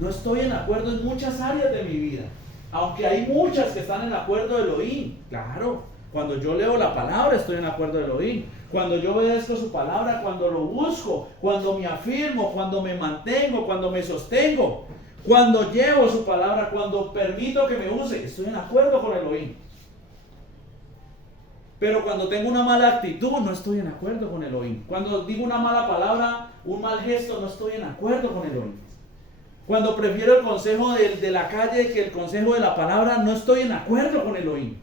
No estoy en acuerdo en muchas áreas de mi vida. Aunque hay muchas que están en acuerdo de Elohim, claro. Cuando yo leo la palabra estoy en acuerdo de Elohim. Cuando yo obedezco su palabra, cuando lo busco, cuando me afirmo, cuando me mantengo, cuando me sostengo, cuando llevo su palabra, cuando permito que me use, estoy en acuerdo con Elohim. Pero cuando tengo una mala actitud, no estoy en acuerdo con Elohim. Cuando digo una mala palabra, un mal gesto, no estoy en acuerdo con Elohim. Cuando prefiero el consejo de la calle que el consejo de la palabra, no estoy en acuerdo con Elohim.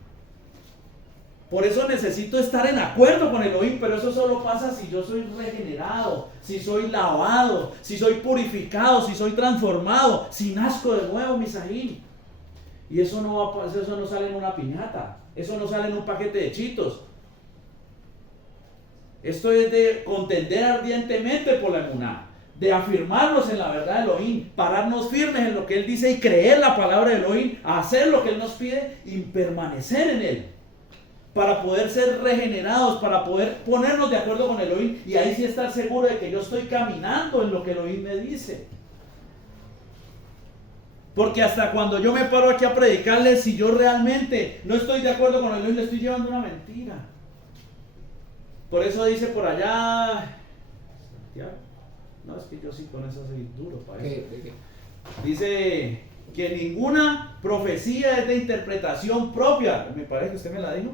Por eso necesito estar en acuerdo con Elohim, pero eso solo pasa si yo soy regenerado, si soy lavado, si soy purificado, si soy transformado, si nazco de nuevo, Misaín. Y eso no sale en una piñata, eso no sale en un paquete de chitos. Esto es de contender ardientemente por la emuná, de afirmarnos en la verdad de Elohim, pararnos firmes en lo que Él dice y creer la palabra de Elohim, hacer lo que Él nos pide y permanecer en Él. Para poder ser regenerados, para poder ponernos de acuerdo con Elohim y ahí sí estar seguro de que yo estoy caminando en lo que Elohim me dice. Porque hasta cuando yo me paro aquí a predicarles, si yo realmente no estoy de acuerdo con Elohim, le estoy llevando una mentira. Por eso dice por allá, no, es que yo sí con eso soy duro para eso. ¿Qué? Dice que ninguna profecía es de interpretación propia. Me parece que usted me la dijo.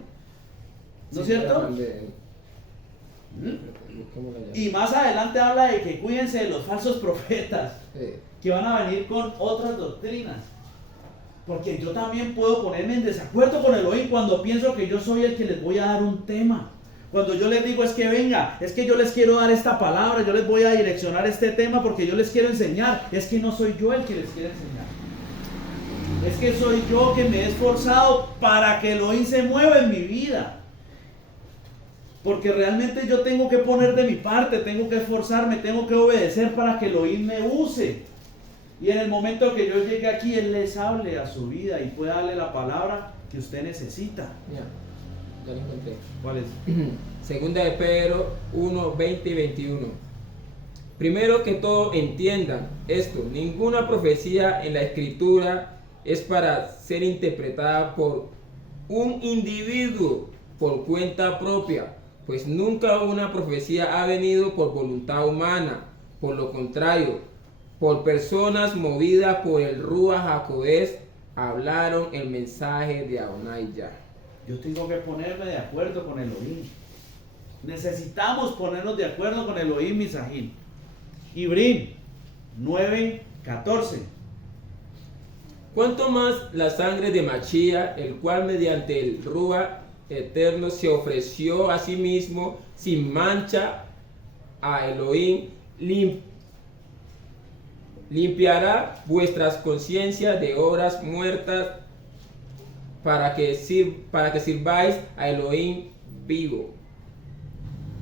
¿No es cierto? Y más adelante habla de que cuídense de los falsos profetas que van a venir con otras doctrinas. Porque yo también puedo ponerme en desacuerdo con Elohim cuando pienso que yo soy el que les voy a dar un tema. Cuando yo les digo es que venga, es que yo les quiero dar esta palabra, yo les voy a direccionar este tema porque yo les quiero enseñar. Es que no soy yo el que les quiere enseñar. Es que soy yo que me he esforzado para que Elohim se mueva en mi vida. Porque realmente yo tengo que poner de mi parte, tengo que esforzarme, tengo que obedecer para que Elohim me use. Y en el momento que yo llegue aquí, Él les hable a su vida y pueda darle la palabra que usted necesita. Ya lo encontré. ¿Cuál es? Segunda de Pedro 1, 20 y 21. Primero que todo entiendan esto, ninguna profecía en la escritura es para ser interpretada por un individuo por cuenta propia, pues nunca una profecía ha venido por voluntad humana, por lo contrario, por personas movidas por el Ruach HaKodesh hablaron el mensaje de Adonai Yah. Yo tengo que ponerme de acuerdo con Elohim. Necesitamos ponernos de acuerdo con Elohim Misajín. Ibrim 9:14. Cuanto más la sangre de Machía, el cual mediante el Ruach eterno se ofreció a sí mismo sin mancha a Elohim, limpiará vuestras conciencias de obras muertas para que sirváis a Elohim vivo.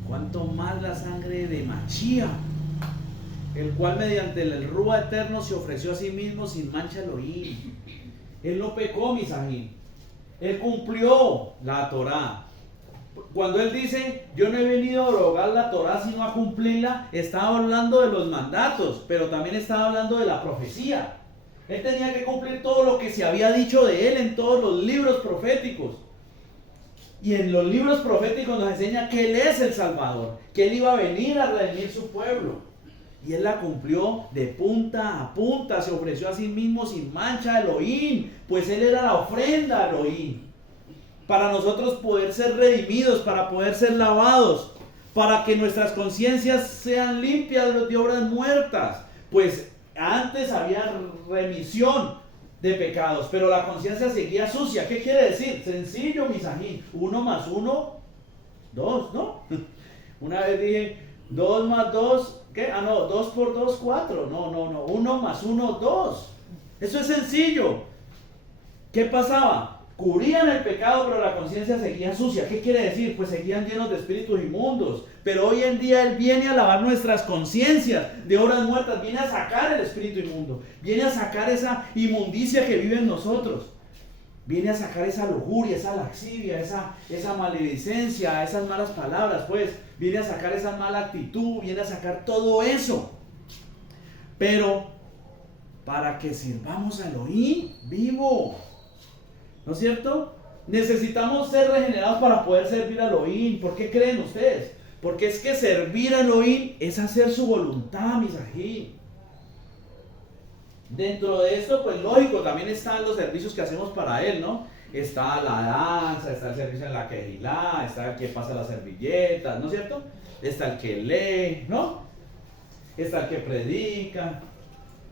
Cuanto más la sangre de Machía, el cual mediante el Ruach eterno se ofreció a sí mismo sin mancha a Elohim. Él no pecó, Misajín. Él cumplió la Torá. Cuando él dice, yo no he venido a abrogar la Torá sino a cumplirla, estaba hablando de los mandatos, pero también estaba hablando de la profecía. Él tenía que cumplir todo lo que se había dicho de él en todos los libros proféticos. Y en los libros proféticos nos enseña que él es el Salvador, que él iba a venir a redimir su pueblo. Y él la cumplió de punta a punta, se ofreció a sí mismo sin mancha a Elohim, pues él era la ofrenda a Elohim. Para nosotros poder ser redimidos, para poder ser lavados, para que nuestras conciencias sean limpias de obras muertas. Pues antes había remisión de pecados, pero la conciencia seguía sucia. ¿Qué quiere decir? Sencillo, Misajín. 1 más 1, 2, ¿no? Una vez dije, 2 más 2, ¿qué? 2 por 2, 4. No. 1 más 1, 2. Eso es sencillo. ¿Qué pasaba? Cubrían el pecado, pero la conciencia seguía sucia. ¿Qué quiere decir? Pues seguían llenos de espíritus inmundos. Pero hoy en día Él viene a lavar nuestras conciencias de obras muertas. Viene a sacar el espíritu inmundo. Viene a sacar esa inmundicia que vive en nosotros. Viene a sacar esa lujuria, esa laxivia, esa maledicencia, esas malas palabras. Pues viene a sacar esa mala actitud. Viene a sacar todo eso. Pero para que sirvamos a Elohim vivo. ¿No es cierto? Necesitamos ser regenerados para poder servir a Elohim. ¿Por qué creen ustedes? Porque es que servir a Elohim es hacer su voluntad, Misajín. Dentro de esto, pues lógico, también están los servicios que hacemos para Él, ¿no? Está la danza, está el servicio en la quejilá, está el que pasa las servilletas, ¿no es cierto? Está el que lee, ¿no? Está el que predica,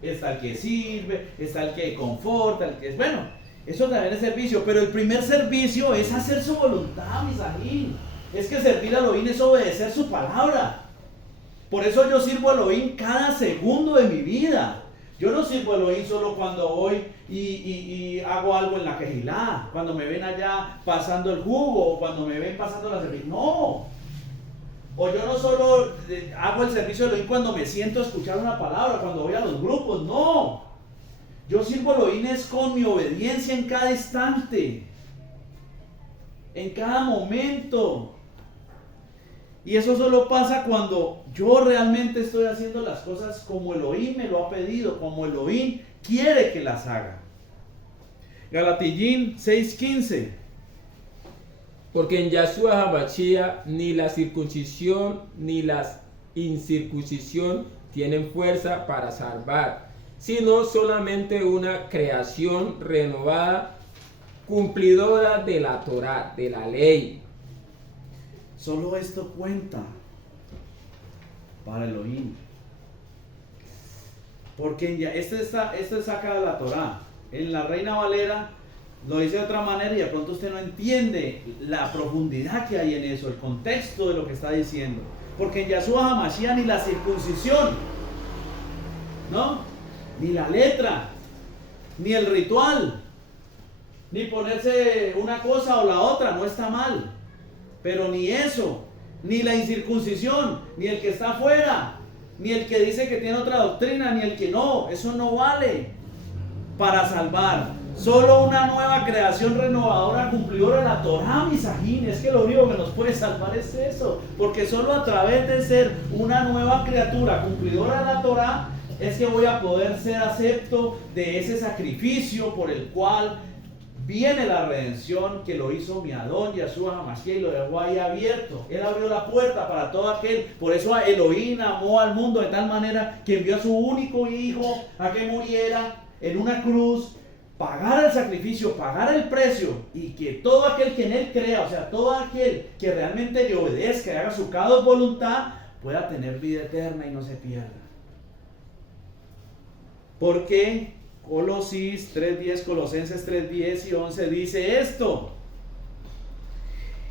está el que sirve, está el que conforta, el que es bueno. Eso también es servicio, pero el primer servicio es hacer su voluntad, Misajín. Es que servir a Elohim es obedecer su palabra. Por eso yo sirvo a Elohim cada segundo de mi vida. Yo no sirvo a Elohim solo cuando voy y hago algo en la quejilá, cuando me ven allá pasando el jugo, o cuando me ven pasando la servicio. No. O yo no solo hago el servicio de Elohim cuando me siento a escuchar una palabra, cuando voy a los grupos. No. Yo sirvo a Elohim es con mi obediencia en cada instante, en cada momento. Y eso solo pasa cuando yo realmente estoy haciendo las cosas como Elohim me lo ha pedido, como Elohim quiere que las haga. Galatillín 6:15. Porque en Yahshua HaMashiach ni la circuncisión ni la incircuncisión tienen fuerza para salvar, sino solamente una creación renovada, cumplidora de la Torá, de la ley. Solo esto cuenta para Elohim. Porque ya, esto es sacado de la Torá. En la Reina Valera lo dice de otra manera y de pronto usted no entiende la profundidad que hay en eso, el contexto de lo que está diciendo. Porque en Yahshua HaMashiach ni la circuncisión, ¿no? Ni la letra, ni el ritual, ni ponerse una cosa o la otra, no está mal. Pero ni eso, ni la incircuncisión, ni el que está afuera, ni el que dice que tiene otra doctrina, ni el que no, eso no vale para salvar. Solo una nueva creación renovadora, cumplidora de la Torá, misajín. Es que lo único que nos puede salvar es eso. Porque solo a través de ser una nueva criatura, cumplidora de la Torá, es que voy a poder ser acepto de ese sacrificio por el cual viene la redención, que lo hizo mi Adón, Yahshua HaMashiach, y lo dejó ahí abierto. Él abrió la puerta para todo aquel. Por eso Elohim amó al mundo de tal manera que envió a su único hijo a que muriera en una cruz, pagar el sacrificio, pagar el precio, y que todo aquel que en él crea, o sea, todo aquel que realmente le obedezca y haga su cada voluntad, pueda tener vida eterna y no se pierda. Porque Colosenses 3:10 y 11 dice esto: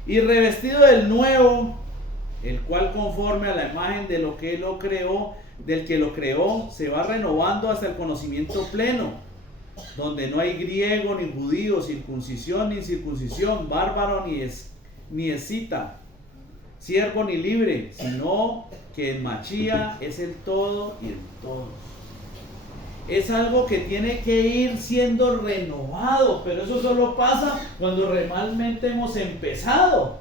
y revestido del nuevo, el cual conforme a la imagen de lo que él lo creó, del que lo creó, se va renovando hasta el conocimiento pleno, donde no hay griego ni judío, circuncisión ni incircuncisión, bárbaro ni escita, siervo ni libre, sino que el Mashiach es el todo y el todo. Es algo que tiene que ir siendo renovado, pero eso solo pasa cuando realmente hemos empezado.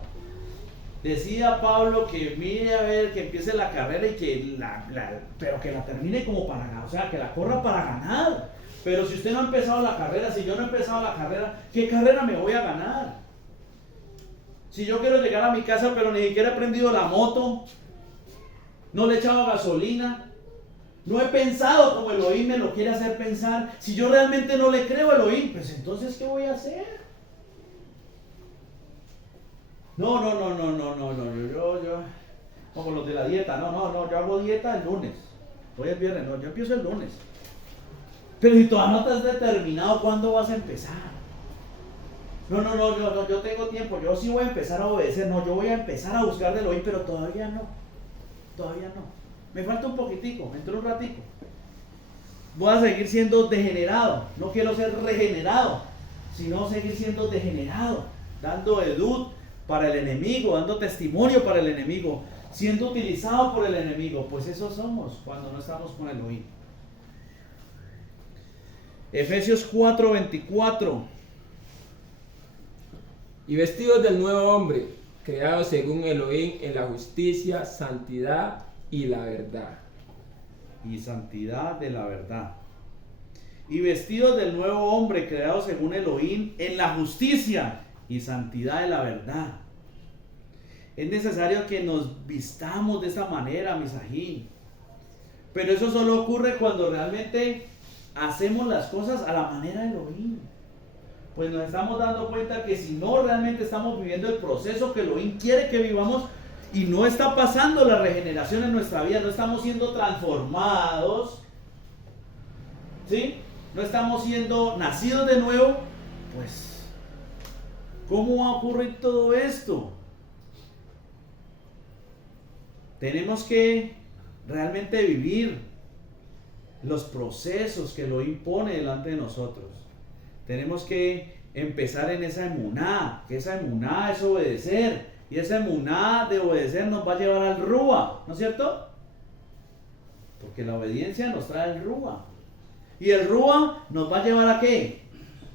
Decía Pablo que mire a ver, que empiece la carrera y que pero que la termine como para ganar, o sea, que la corra para ganar. Pero si usted no ha empezado la carrera, si yo no he empezado la carrera, ¿qué carrera me voy a ganar? Si yo quiero llegar a mi casa, pero ni siquiera he prendido la moto, no le he echado gasolina, no he pensado como Elohim me lo quiere hacer pensar. Si yo realmente no le creo a Elohim, pues entonces, ¿qué voy a hacer? No, yo, como los de la dieta, no, yo hago dieta el lunes, hoy es viernes, no, yo empiezo el lunes. Pero si todavía no te has determinado cuándo vas a empezar. No, yo tengo tiempo, yo sí voy a empezar a obedecer, no, yo voy a empezar a buscar de Elohim, pero todavía no. Me falta un poquitico, dentro de un ratico. Voy a seguir siendo degenerado, no quiero ser regenerado, sino seguir siendo degenerado, dando edut para el enemigo, dando testimonio para el enemigo, siendo utilizado por el enemigo. Pues eso somos cuando no estamos con Elohim. Efesios 4:24. Y vestidos del nuevo hombre, creado según Elohim en la justicia, santidad y la verdad. Y santidad de la verdad. Y vestidos del nuevo hombre, creado según Elohim en la justicia y santidad de la verdad. Es necesario que nos vistamos de esta manera, misajín. Pero eso solo ocurre cuando realmente hacemos las cosas a la manera de Elohim. Pues nos estamos dando cuenta que si no realmente estamos viviendo el proceso que Elohim quiere que vivamos y no está pasando la regeneración en nuestra vida, no estamos siendo transformados, ¿sí? No estamos siendo nacidos de nuevo, pues ¿cómo va a ocurrir todo esto? Tenemos que realmente vivir los procesos que lo impone delante de nosotros. Tenemos que empezar en esa emuná, que esa emuná es obedecer, y esa emuná de obedecer nos va a llevar al Rúa, ¿no es cierto? Porque la obediencia nos trae el Rúa, y el Rúa nos va a llevar ¿a qué?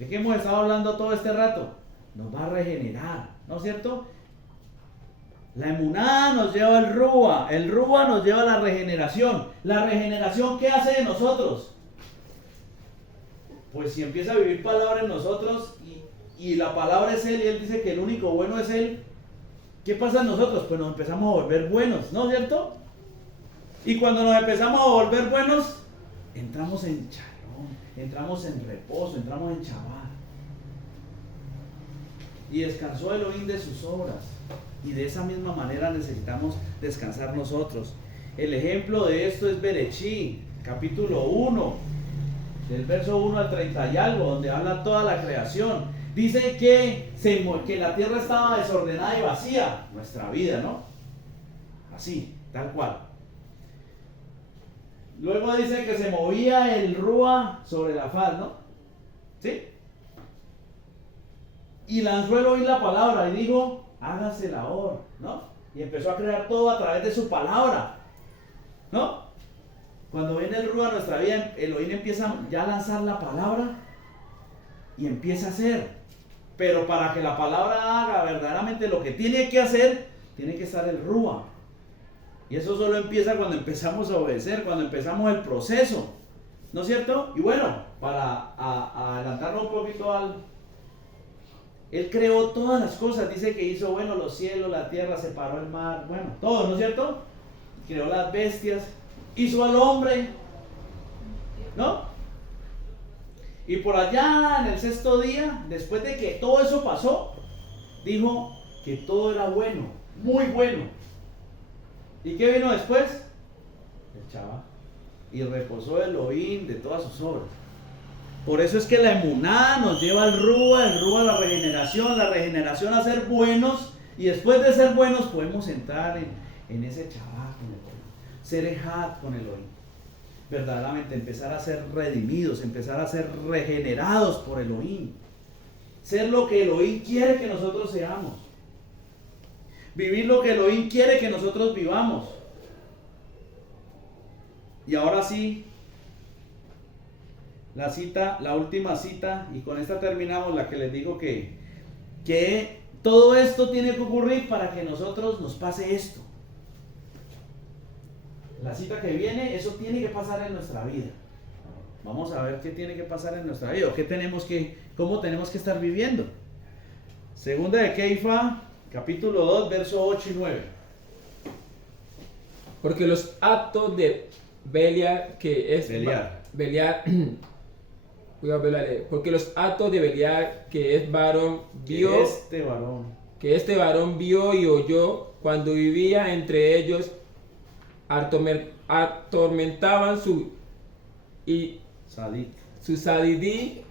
¿De qué hemos estado hablando todo este rato? Nos va a regenerar, ¿no es cierto? La emuná nos lleva al Rúa, el Rúa nos lleva a la regeneración. ¿La regeneración qué hace de nosotros? pues si empieza a vivir palabra en nosotros y la palabra es Él y Él dice que el único bueno es Él, ¿qué pasa en nosotros? Pues nos empezamos a volver buenos, ¿no es cierto? Y cuando nos empezamos a volver buenos, entramos en shalom, entramos en reposo, entramos en Shabbat. Y descansó Elohim de sus obras. Y de esa misma manera necesitamos descansar nosotros. El ejemplo de esto es Bereshit, capítulo 1, del verso 1 al 30 y algo, donde habla toda la creación. Dice que la tierra estaba desordenada y vacía, nuestra vida, ¿no? Así, tal cual. Luego dice que se movía el Rúa sobre la faz, ¿no? ¿Sí? Y lanzó Elohim la palabra y dijo, hágase la obra, ¿no? Y empezó a crear todo a través de su palabra, ¿no? Cuando viene el Rúa a nuestra vida, Elohim empieza ya a lanzar la palabra y empieza a hacer. Pero para que la palabra haga verdaderamente lo que tiene que hacer, tiene que estar el Rúa. Y eso solo empieza cuando empezamos a obedecer, cuando empezamos el proceso, ¿no es cierto? Y bueno, para adelantarnos un poquito Él creó todas las cosas, dice que hizo, bueno, los cielos, la tierra, separó el mar, bueno, todo, ¿no es cierto? Creó las bestias, hizo al hombre, ¿no? Y por allá en el sexto día, después de que todo eso pasó, dijo que todo era bueno, muy bueno. ¿Y qué vino después? El Shabbat. Y reposó Elohim de todas sus obras. Por eso es que la emuná nos lleva al Rúa, el Rúa a la regeneración a ser buenos, y después de ser buenos podemos entrar en ese Shabbat con Elohim, ser ejad con Elohim, verdaderamente empezar a ser redimidos, empezar a ser regenerados por Elohim, ser lo que Elohim quiere que nosotros seamos, vivir lo que Elohim quiere que nosotros vivamos. Y ahora sí, la última cita, y con esta terminamos, la que les digo que todo esto tiene que ocurrir para que nosotros nos pase esto. La cita que viene, eso tiene que pasar en nuestra vida. Vamos a ver qué tiene que pasar en nuestra vida, cómo tenemos que estar viviendo. Segunda de Keifa, capítulo 2, verso 8 y 9. Porque los actos de Beliar, que es Beliar, porque los actos de Beliar, que es varón, vio que este varón vio y oyó cuando vivía entre ellos, atormentaban su sadidí,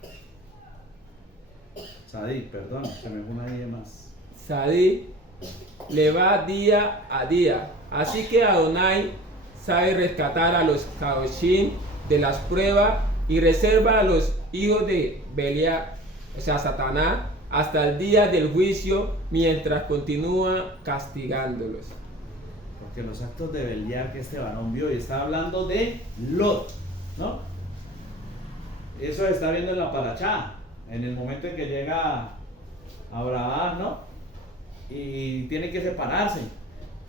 perdón, se me fue una idea más. Sadí le va día a día. Así que Adonai sabe rescatar a los Kadoshim de las pruebas y reserva a los hijos de Beliar, o sea, Satanás, hasta el día del juicio, mientras continúa castigándolos. Porque los actos de Beliar que este varón vio, y está hablando de Lot, ¿no? Eso está viendo en la Parashá, en el momento en que llega Abraham, ¿no? Y tiene que separarse.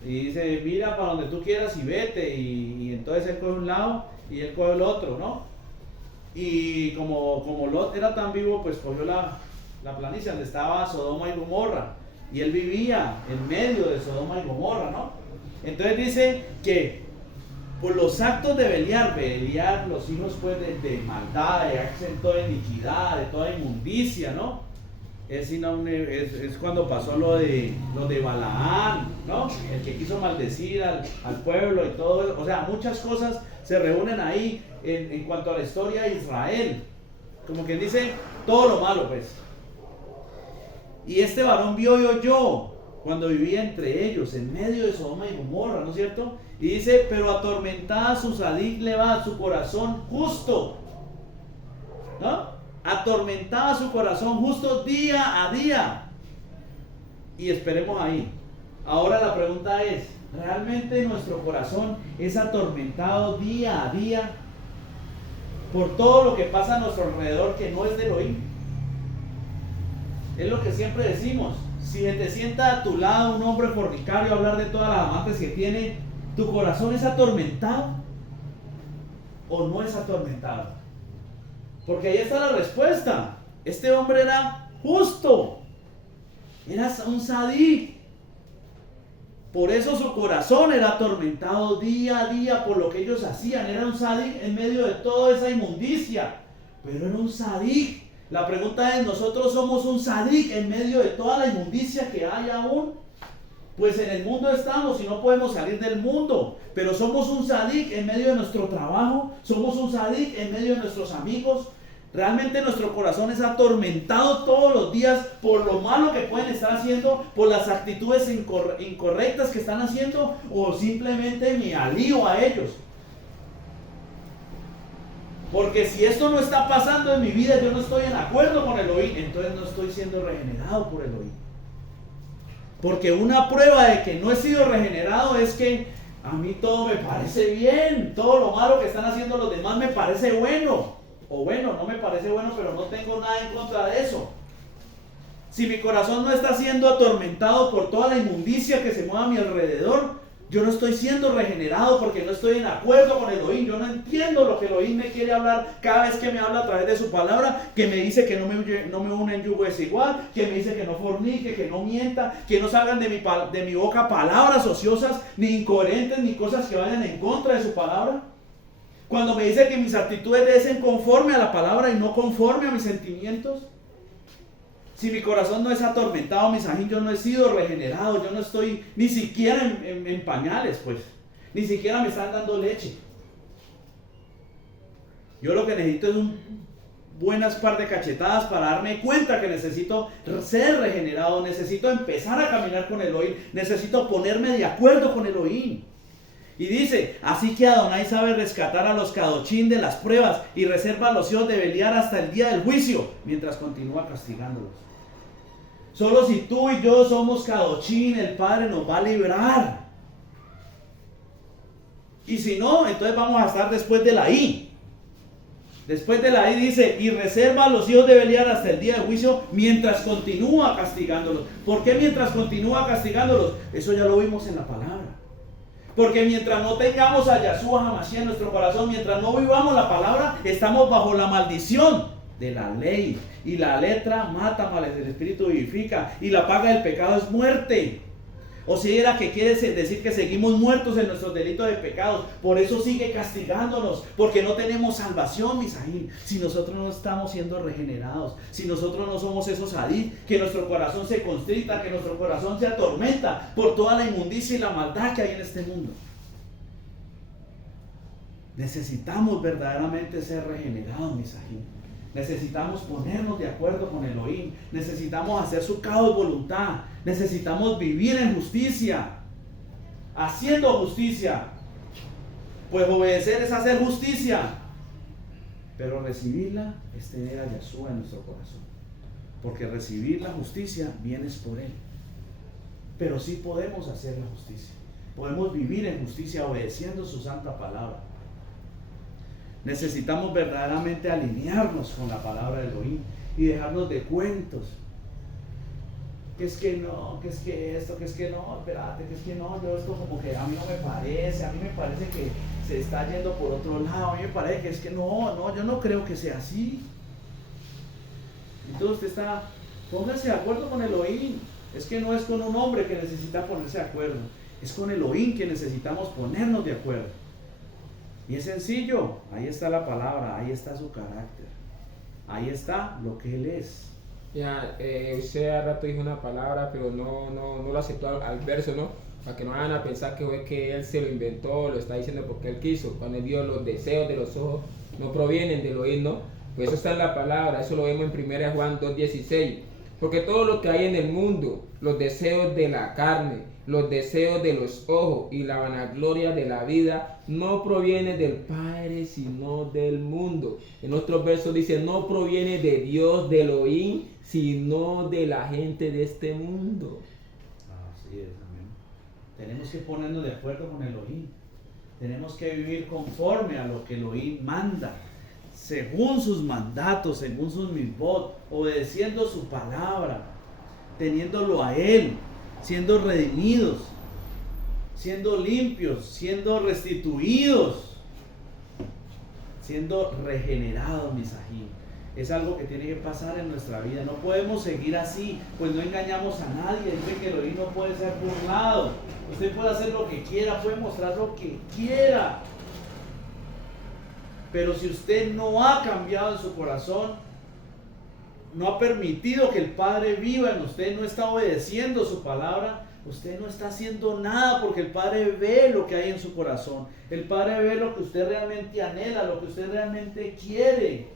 Y dice, mira para donde tú quieras y vete. Y entonces él coge un lado y él coge el otro, ¿no? Y como Lot era tan vivo, pues cogió la planicie donde estaba Sodoma y Gomorra. Y él vivía en medio de Sodoma y Gomorra, ¿no? Entonces dice que por los actos de Beliar, los hijos pues de maldad, de acento de iniquidad, de toda inmundicia, ¿no? Es cuando pasó lo de Balaán, ¿no? El que quiso maldecir al pueblo y todo eso. O sea, muchas cosas se reúnen ahí en cuanto a la historia de Israel. Como quien dice, todo lo malo, pues. Y este varón vio y oyó cuando vivía entre ellos, en medio de Sodoma y Gomorra, ¿no es cierto? Y dice, pero atormentada su sadí le va su corazón justo, ¿no? Atormentaba su corazón justo día a día. Y esperemos ahí. Ahora la pregunta es, ¿realmente nuestro corazón es atormentado día a día por todo lo que pasa a nuestro alrededor que no es de Elohim? Es lo que siempre decimos. Si te sienta a tu lado un hombre fornicario a hablar de todas las amantes que tiene, ¿tu corazón es atormentado o no es atormentado? Porque ahí está la respuesta. Este hombre era justo. Era un sadí. Por eso su corazón era atormentado día a día por lo que ellos hacían. Era un sadí en medio de toda esa inmundicia. Pero era un sadí. La pregunta es, ¿nosotros somos un sadí en medio de toda la inmundicia que hay aún? Pues en el mundo estamos y no podemos salir del mundo. Pero somos un sadí en medio de nuestro trabajo. Somos un sadí en medio de nuestros amigos. Realmente nuestro corazón es atormentado todos los días por lo malo que pueden estar haciendo, por las actitudes incorrectas que están haciendo, o simplemente me alío a ellos. Porque si esto no está pasando en mi vida, yo no estoy en acuerdo con Elohim, entonces no estoy siendo regenerado por Elohim. Porque una prueba de que no he sido regenerado es que a mí todo me parece bien, todo lo malo que están haciendo los demás me parece bueno. O bueno, no me parece bueno, pero no tengo nada en contra de eso. Si mi corazón no está siendo atormentado por toda la inmundicia que se mueve a mi alrededor, yo no estoy siendo regenerado porque no estoy en acuerdo con Elohim. Yo no entiendo lo que Elohim me quiere hablar cada vez que me habla a través de su palabra, que me dice que no me une en yugo desigual, que me dice que no fornique, que no mienta, que no salgan de mi boca palabras ociosas, ni incoherentes, ni cosas que vayan en contra de su palabra. Cuando me dice que mis actitudes deben ser conforme a la palabra y no conforme a mis sentimientos. Si mi corazón no es atormentado, mis ajín, yo no he sido regenerado, yo no estoy ni siquiera en pañales, pues. Ni siquiera me están dando leche. Yo lo que necesito es buenas par de cachetadas para darme cuenta que necesito ser regenerado, necesito empezar a caminar con Elohim, necesito ponerme de acuerdo con Elohim. Y dice, así que Adonai sabe rescatar a los kadochim de las pruebas y reserva a los hijos de Beliar hasta el día del juicio, mientras continúa castigándolos. Solo si tú y yo somos kadochim, el Padre nos va a librar. Y si no, entonces vamos a estar después de la I. Después de la I dice, y reserva a los hijos de Beliar hasta el día del juicio, mientras continúa castigándolos. ¿Por qué mientras continúa castigándolos? Eso ya lo vimos en la palabra. Porque mientras no tengamos a Yahshua HaMashiach en nuestro corazón, mientras no vivamos la palabra, estamos bajo la maldición de la ley. Y la letra mata, mal el espíritu vivifica. Y la paga del pecado es muerte. O si era que quiere decir que seguimos muertos en nuestros delitos de pecados. Por eso sigue castigándonos. Porque no tenemos salvación, Misaín. Si nosotros no estamos siendo regenerados. Si nosotros no somos esos adí, que nuestro corazón se constrita, que nuestro corazón se atormenta por toda la inmundicia y la maldad que hay en este mundo. Necesitamos verdaderamente ser regenerados, Misaín. Necesitamos ponernos de acuerdo con Elohim. Necesitamos hacer su caos voluntad. Necesitamos vivir en justicia. Haciendo justicia. Pues obedecer es hacer justicia. Pero recibirla es tener a Yahshua en nuestro corazón. Porque recibir la justicia viene por Él. Pero sí podemos hacer la justicia. Podemos vivir en justicia obedeciendo su santa palabra. Necesitamos verdaderamente alinearnos con la palabra de Elohim y dejarnos de cuentos. Que es que no, que es que esto, que es que no, espérate, que es que no, yo esto como que a mí no me parece, a mí me parece que se está yendo por otro lado, a mí me parece que es que no, yo no creo que sea así. Entonces póngase de acuerdo con Elohim. Es que no es con un hombre que necesita ponerse de acuerdo, es con Elohim que necesitamos ponernos de acuerdo. Y es sencillo, ahí está la palabra, ahí está su carácter, ahí está lo que Él es. Ya, usted hace rato dijo una palabra, pero no lo aceptó al verso, ¿no? Para que no vayan a pensar que fue que Él se lo inventó, lo está diciendo porque Él quiso. Cuando Él dio los deseos de los ojos, no provienen del oír, ¿no? Pues eso está en la palabra, eso lo vemos en 1 Juan 2:16. Porque todo lo que hay en el mundo, los deseos de la carne, los deseos de los ojos y la vanagloria de la vida, no proviene del Padre, sino del mundo. En otros versos dice, no proviene de Dios, de Elohim, sino de la gente de este mundo. Así es, amén. Tenemos que ponernos de acuerdo con Elohim. Tenemos que vivir conforme a lo que Elohim manda, según sus mandatos, según sus mitzvot, obedeciendo su palabra, teniéndolo a Él, siendo redimidos, siendo limpios, siendo restituidos, siendo regenerados, Misajín. Es algo que tiene que pasar en nuestra vida. No podemos seguir así, pues no engañamos a nadie. Dice que Elohim no puede ser burlado. Usted puede hacer lo que quiera, puede mostrar lo que quiera. Pero si usted no ha cambiado en su corazón, no ha permitido que el Padre viva en usted, no está obedeciendo su palabra, usted no está haciendo nada, porque el Padre ve lo que hay en su corazón. El Padre ve lo que usted realmente anhela, lo que usted realmente quiere.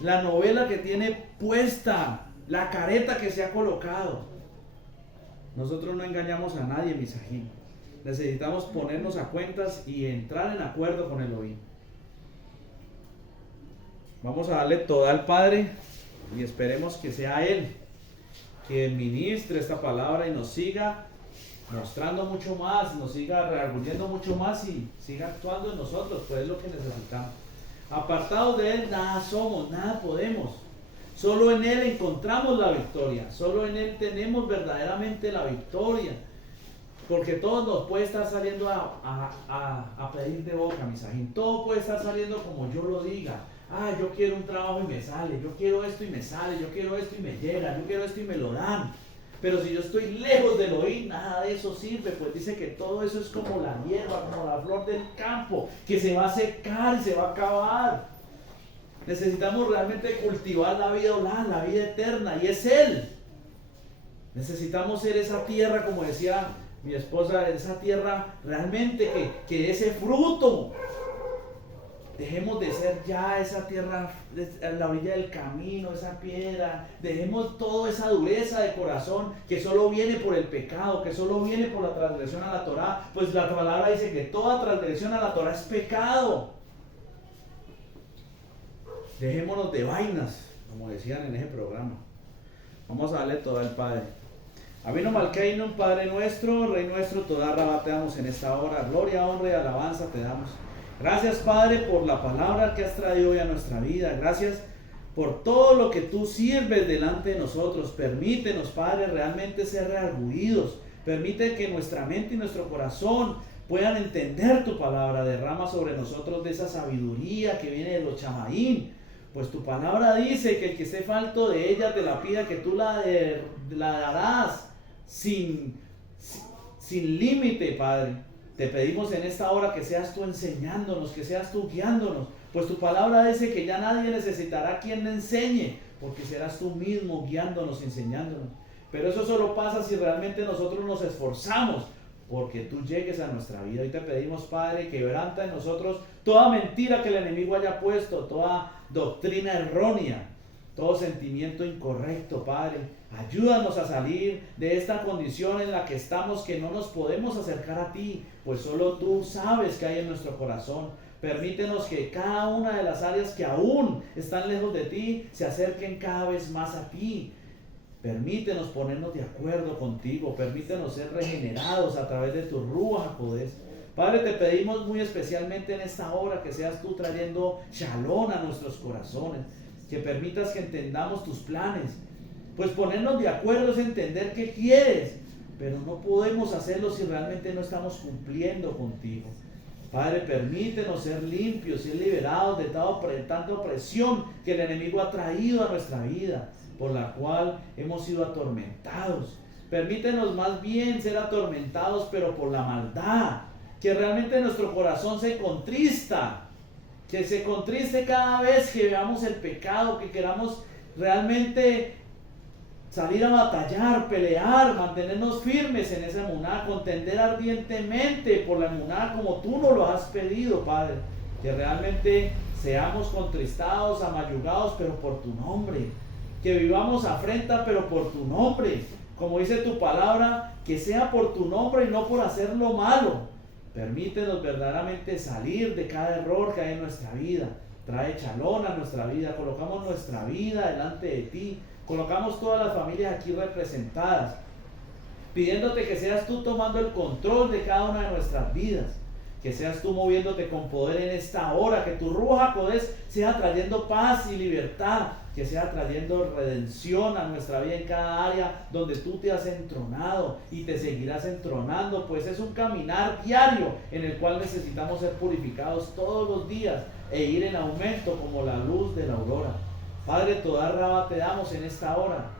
La novela que tiene puesta, la careta que se ha colocado. Nosotros no engañamos a nadie, Misajín. Necesitamos ponernos a cuentas y entrar en acuerdo con Elohim. Vamos a darle todo al Padre y esperemos que sea Él quien ministre esta palabra y nos siga mostrando mucho más, nos siga rearguyendo mucho más y siga actuando en nosotros, pues es lo que necesitamos. Apartados de Él nada somos, nada podemos. Solo en Él encontramos la victoria, solo en Él tenemos verdaderamente la victoria. Porque todo nos puede estar saliendo a pedir de boca, Misajín. Todo puede estar saliendo como yo lo diga. Yo quiero un trabajo y me sale, yo quiero esto y me sale, yo quiero esto y me llega, yo quiero esto y me lo dan. Pero si yo estoy lejos del Elohim, nada de eso sirve, pues dice que todo eso es como la hierba, como la flor del campo, que se va a secar y se va a acabar. Necesitamos realmente cultivar la vida olá, la vida eterna, y es Él. Necesitamos ser esa tierra, como decía mi esposa, esa tierra realmente que ese fruto. Dejemos de ser ya esa tierra a la orilla del camino, esa piedra. Dejemos toda esa dureza de corazón que solo viene por el pecado, que solo viene por la transgresión a la Torá. Pues la palabra dice que toda transgresión a la Torá es pecado. Dejémonos de vainas, como decían en ese programa. Vamos a darle todo al Padre. Avinu Malkeinu, Padre nuestro, Rey nuestro, toda Rabá te damos en esta hora. Gloria, honra y alabanza te damos. Gracias, Padre, por la palabra que has traído hoy a nuestra vida. Gracias por todo lo que tú sirves delante de nosotros. Permítenos, Padre, realmente ser reargüidos. Permite que nuestra mente y nuestro corazón puedan entender tu palabra. Derrama sobre nosotros de esa sabiduría que viene de los chamaín. Pues tu palabra dice que el que esté falto de ella te la pida, que tú la darás sin límite, Padre. Te pedimos en esta hora que seas tú enseñándonos, que seas tú guiándonos, pues tu palabra dice que ya nadie necesitará quien le enseñe, porque serás tú mismo guiándonos y enseñándonos. Pero eso solo pasa si realmente nosotros nos esforzamos, porque tú llegues a nuestra vida. Hoy te pedimos, Padre, que quebranta en nosotros toda mentira que el enemigo haya puesto, toda doctrina errónea, todo sentimiento incorrecto, Padre. Ayúdanos a salir de esta condición en la que estamos, que no nos podemos acercar a ti, pues solo tú sabes qué hay en nuestro corazón. Permítenos que cada una de las áreas que aún están lejos de ti se acerquen cada vez más a ti. Permítenos ponernos de acuerdo contigo, permítenos ser regenerados a través de tu Ruach HaKodesh. Padre, te pedimos muy especialmente en esta hora que seas tú trayendo shalom a nuestros corazones, que permitas que entendamos tus planes. Pues ponernos de acuerdo es entender qué quieres, pero no podemos hacerlo si realmente no estamos cumpliendo contigo. Padre, permítenos ser limpios, ser liberados de tanta opresión que el enemigo ha traído a nuestra vida, por la cual hemos sido atormentados. Permítenos más bien ser atormentados, pero por la maldad, que realmente nuestro corazón se contrista, que se contriste cada vez que veamos el pecado, que queramos realmente salir a batallar, pelear, mantenernos firmes en esa emuná, contender ardientemente por la emuná como tú nos lo has pedido, Padre. Que realmente seamos contristados, amayugados, pero por tu nombre. Que vivamos afrenta, pero por tu nombre. Como dice tu palabra, que sea por tu nombre y no por hacer lo malo. Permítenos verdaderamente salir de cada error que hay en nuestra vida. Trae chalón a nuestra vida. Colocamos nuestra vida delante de ti. Colocamos todas las familias aquí representadas, pidiéndote que seas tú tomando el control de cada una de nuestras vidas, Que seas tú moviéndote con poder en esta hora, que tu Ruach HaKodesh sea trayendo paz y libertad, que sea trayendo redención a nuestra vida en cada área donde tú te has entronado y te seguirás entronando, pues es un caminar diario en el cual necesitamos ser purificados todos los días e ir en aumento como la luz de la aurora. Padre, toda raba te damos en esta hora,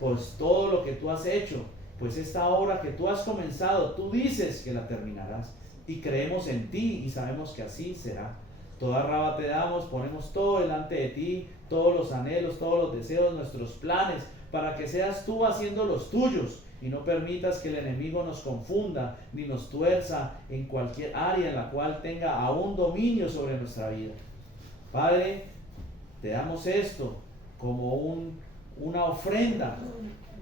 pues todo lo que tú has hecho, pues esta obra que tú has comenzado, tú dices que la terminarás. Y creemos en ti y sabemos que así será. Toda raba te damos, ponemos todo delante de ti, todos los anhelos, todos los deseos, nuestros planes, para que seas tú haciendo los tuyos y no permitas que el enemigo nos confunda ni nos tuerza en cualquier área en la cual tenga aún dominio sobre nuestra vida. Padre, te damos esto como una ofrenda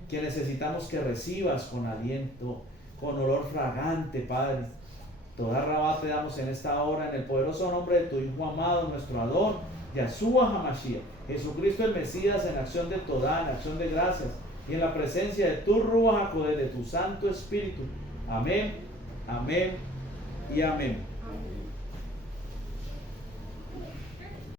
que necesitamos que recibas con aliento, con olor fragante, Padre. Toda raba te damos en esta hora, en el poderoso nombre de tu Hijo amado, nuestro Adón, Yahshua HaMashiach, Jesucristo el Mesías, en acción de toda, en acción de gracias, y en la presencia de tu Ruach HaKodesh, de tu Santo Espíritu. Amén, amén y amén.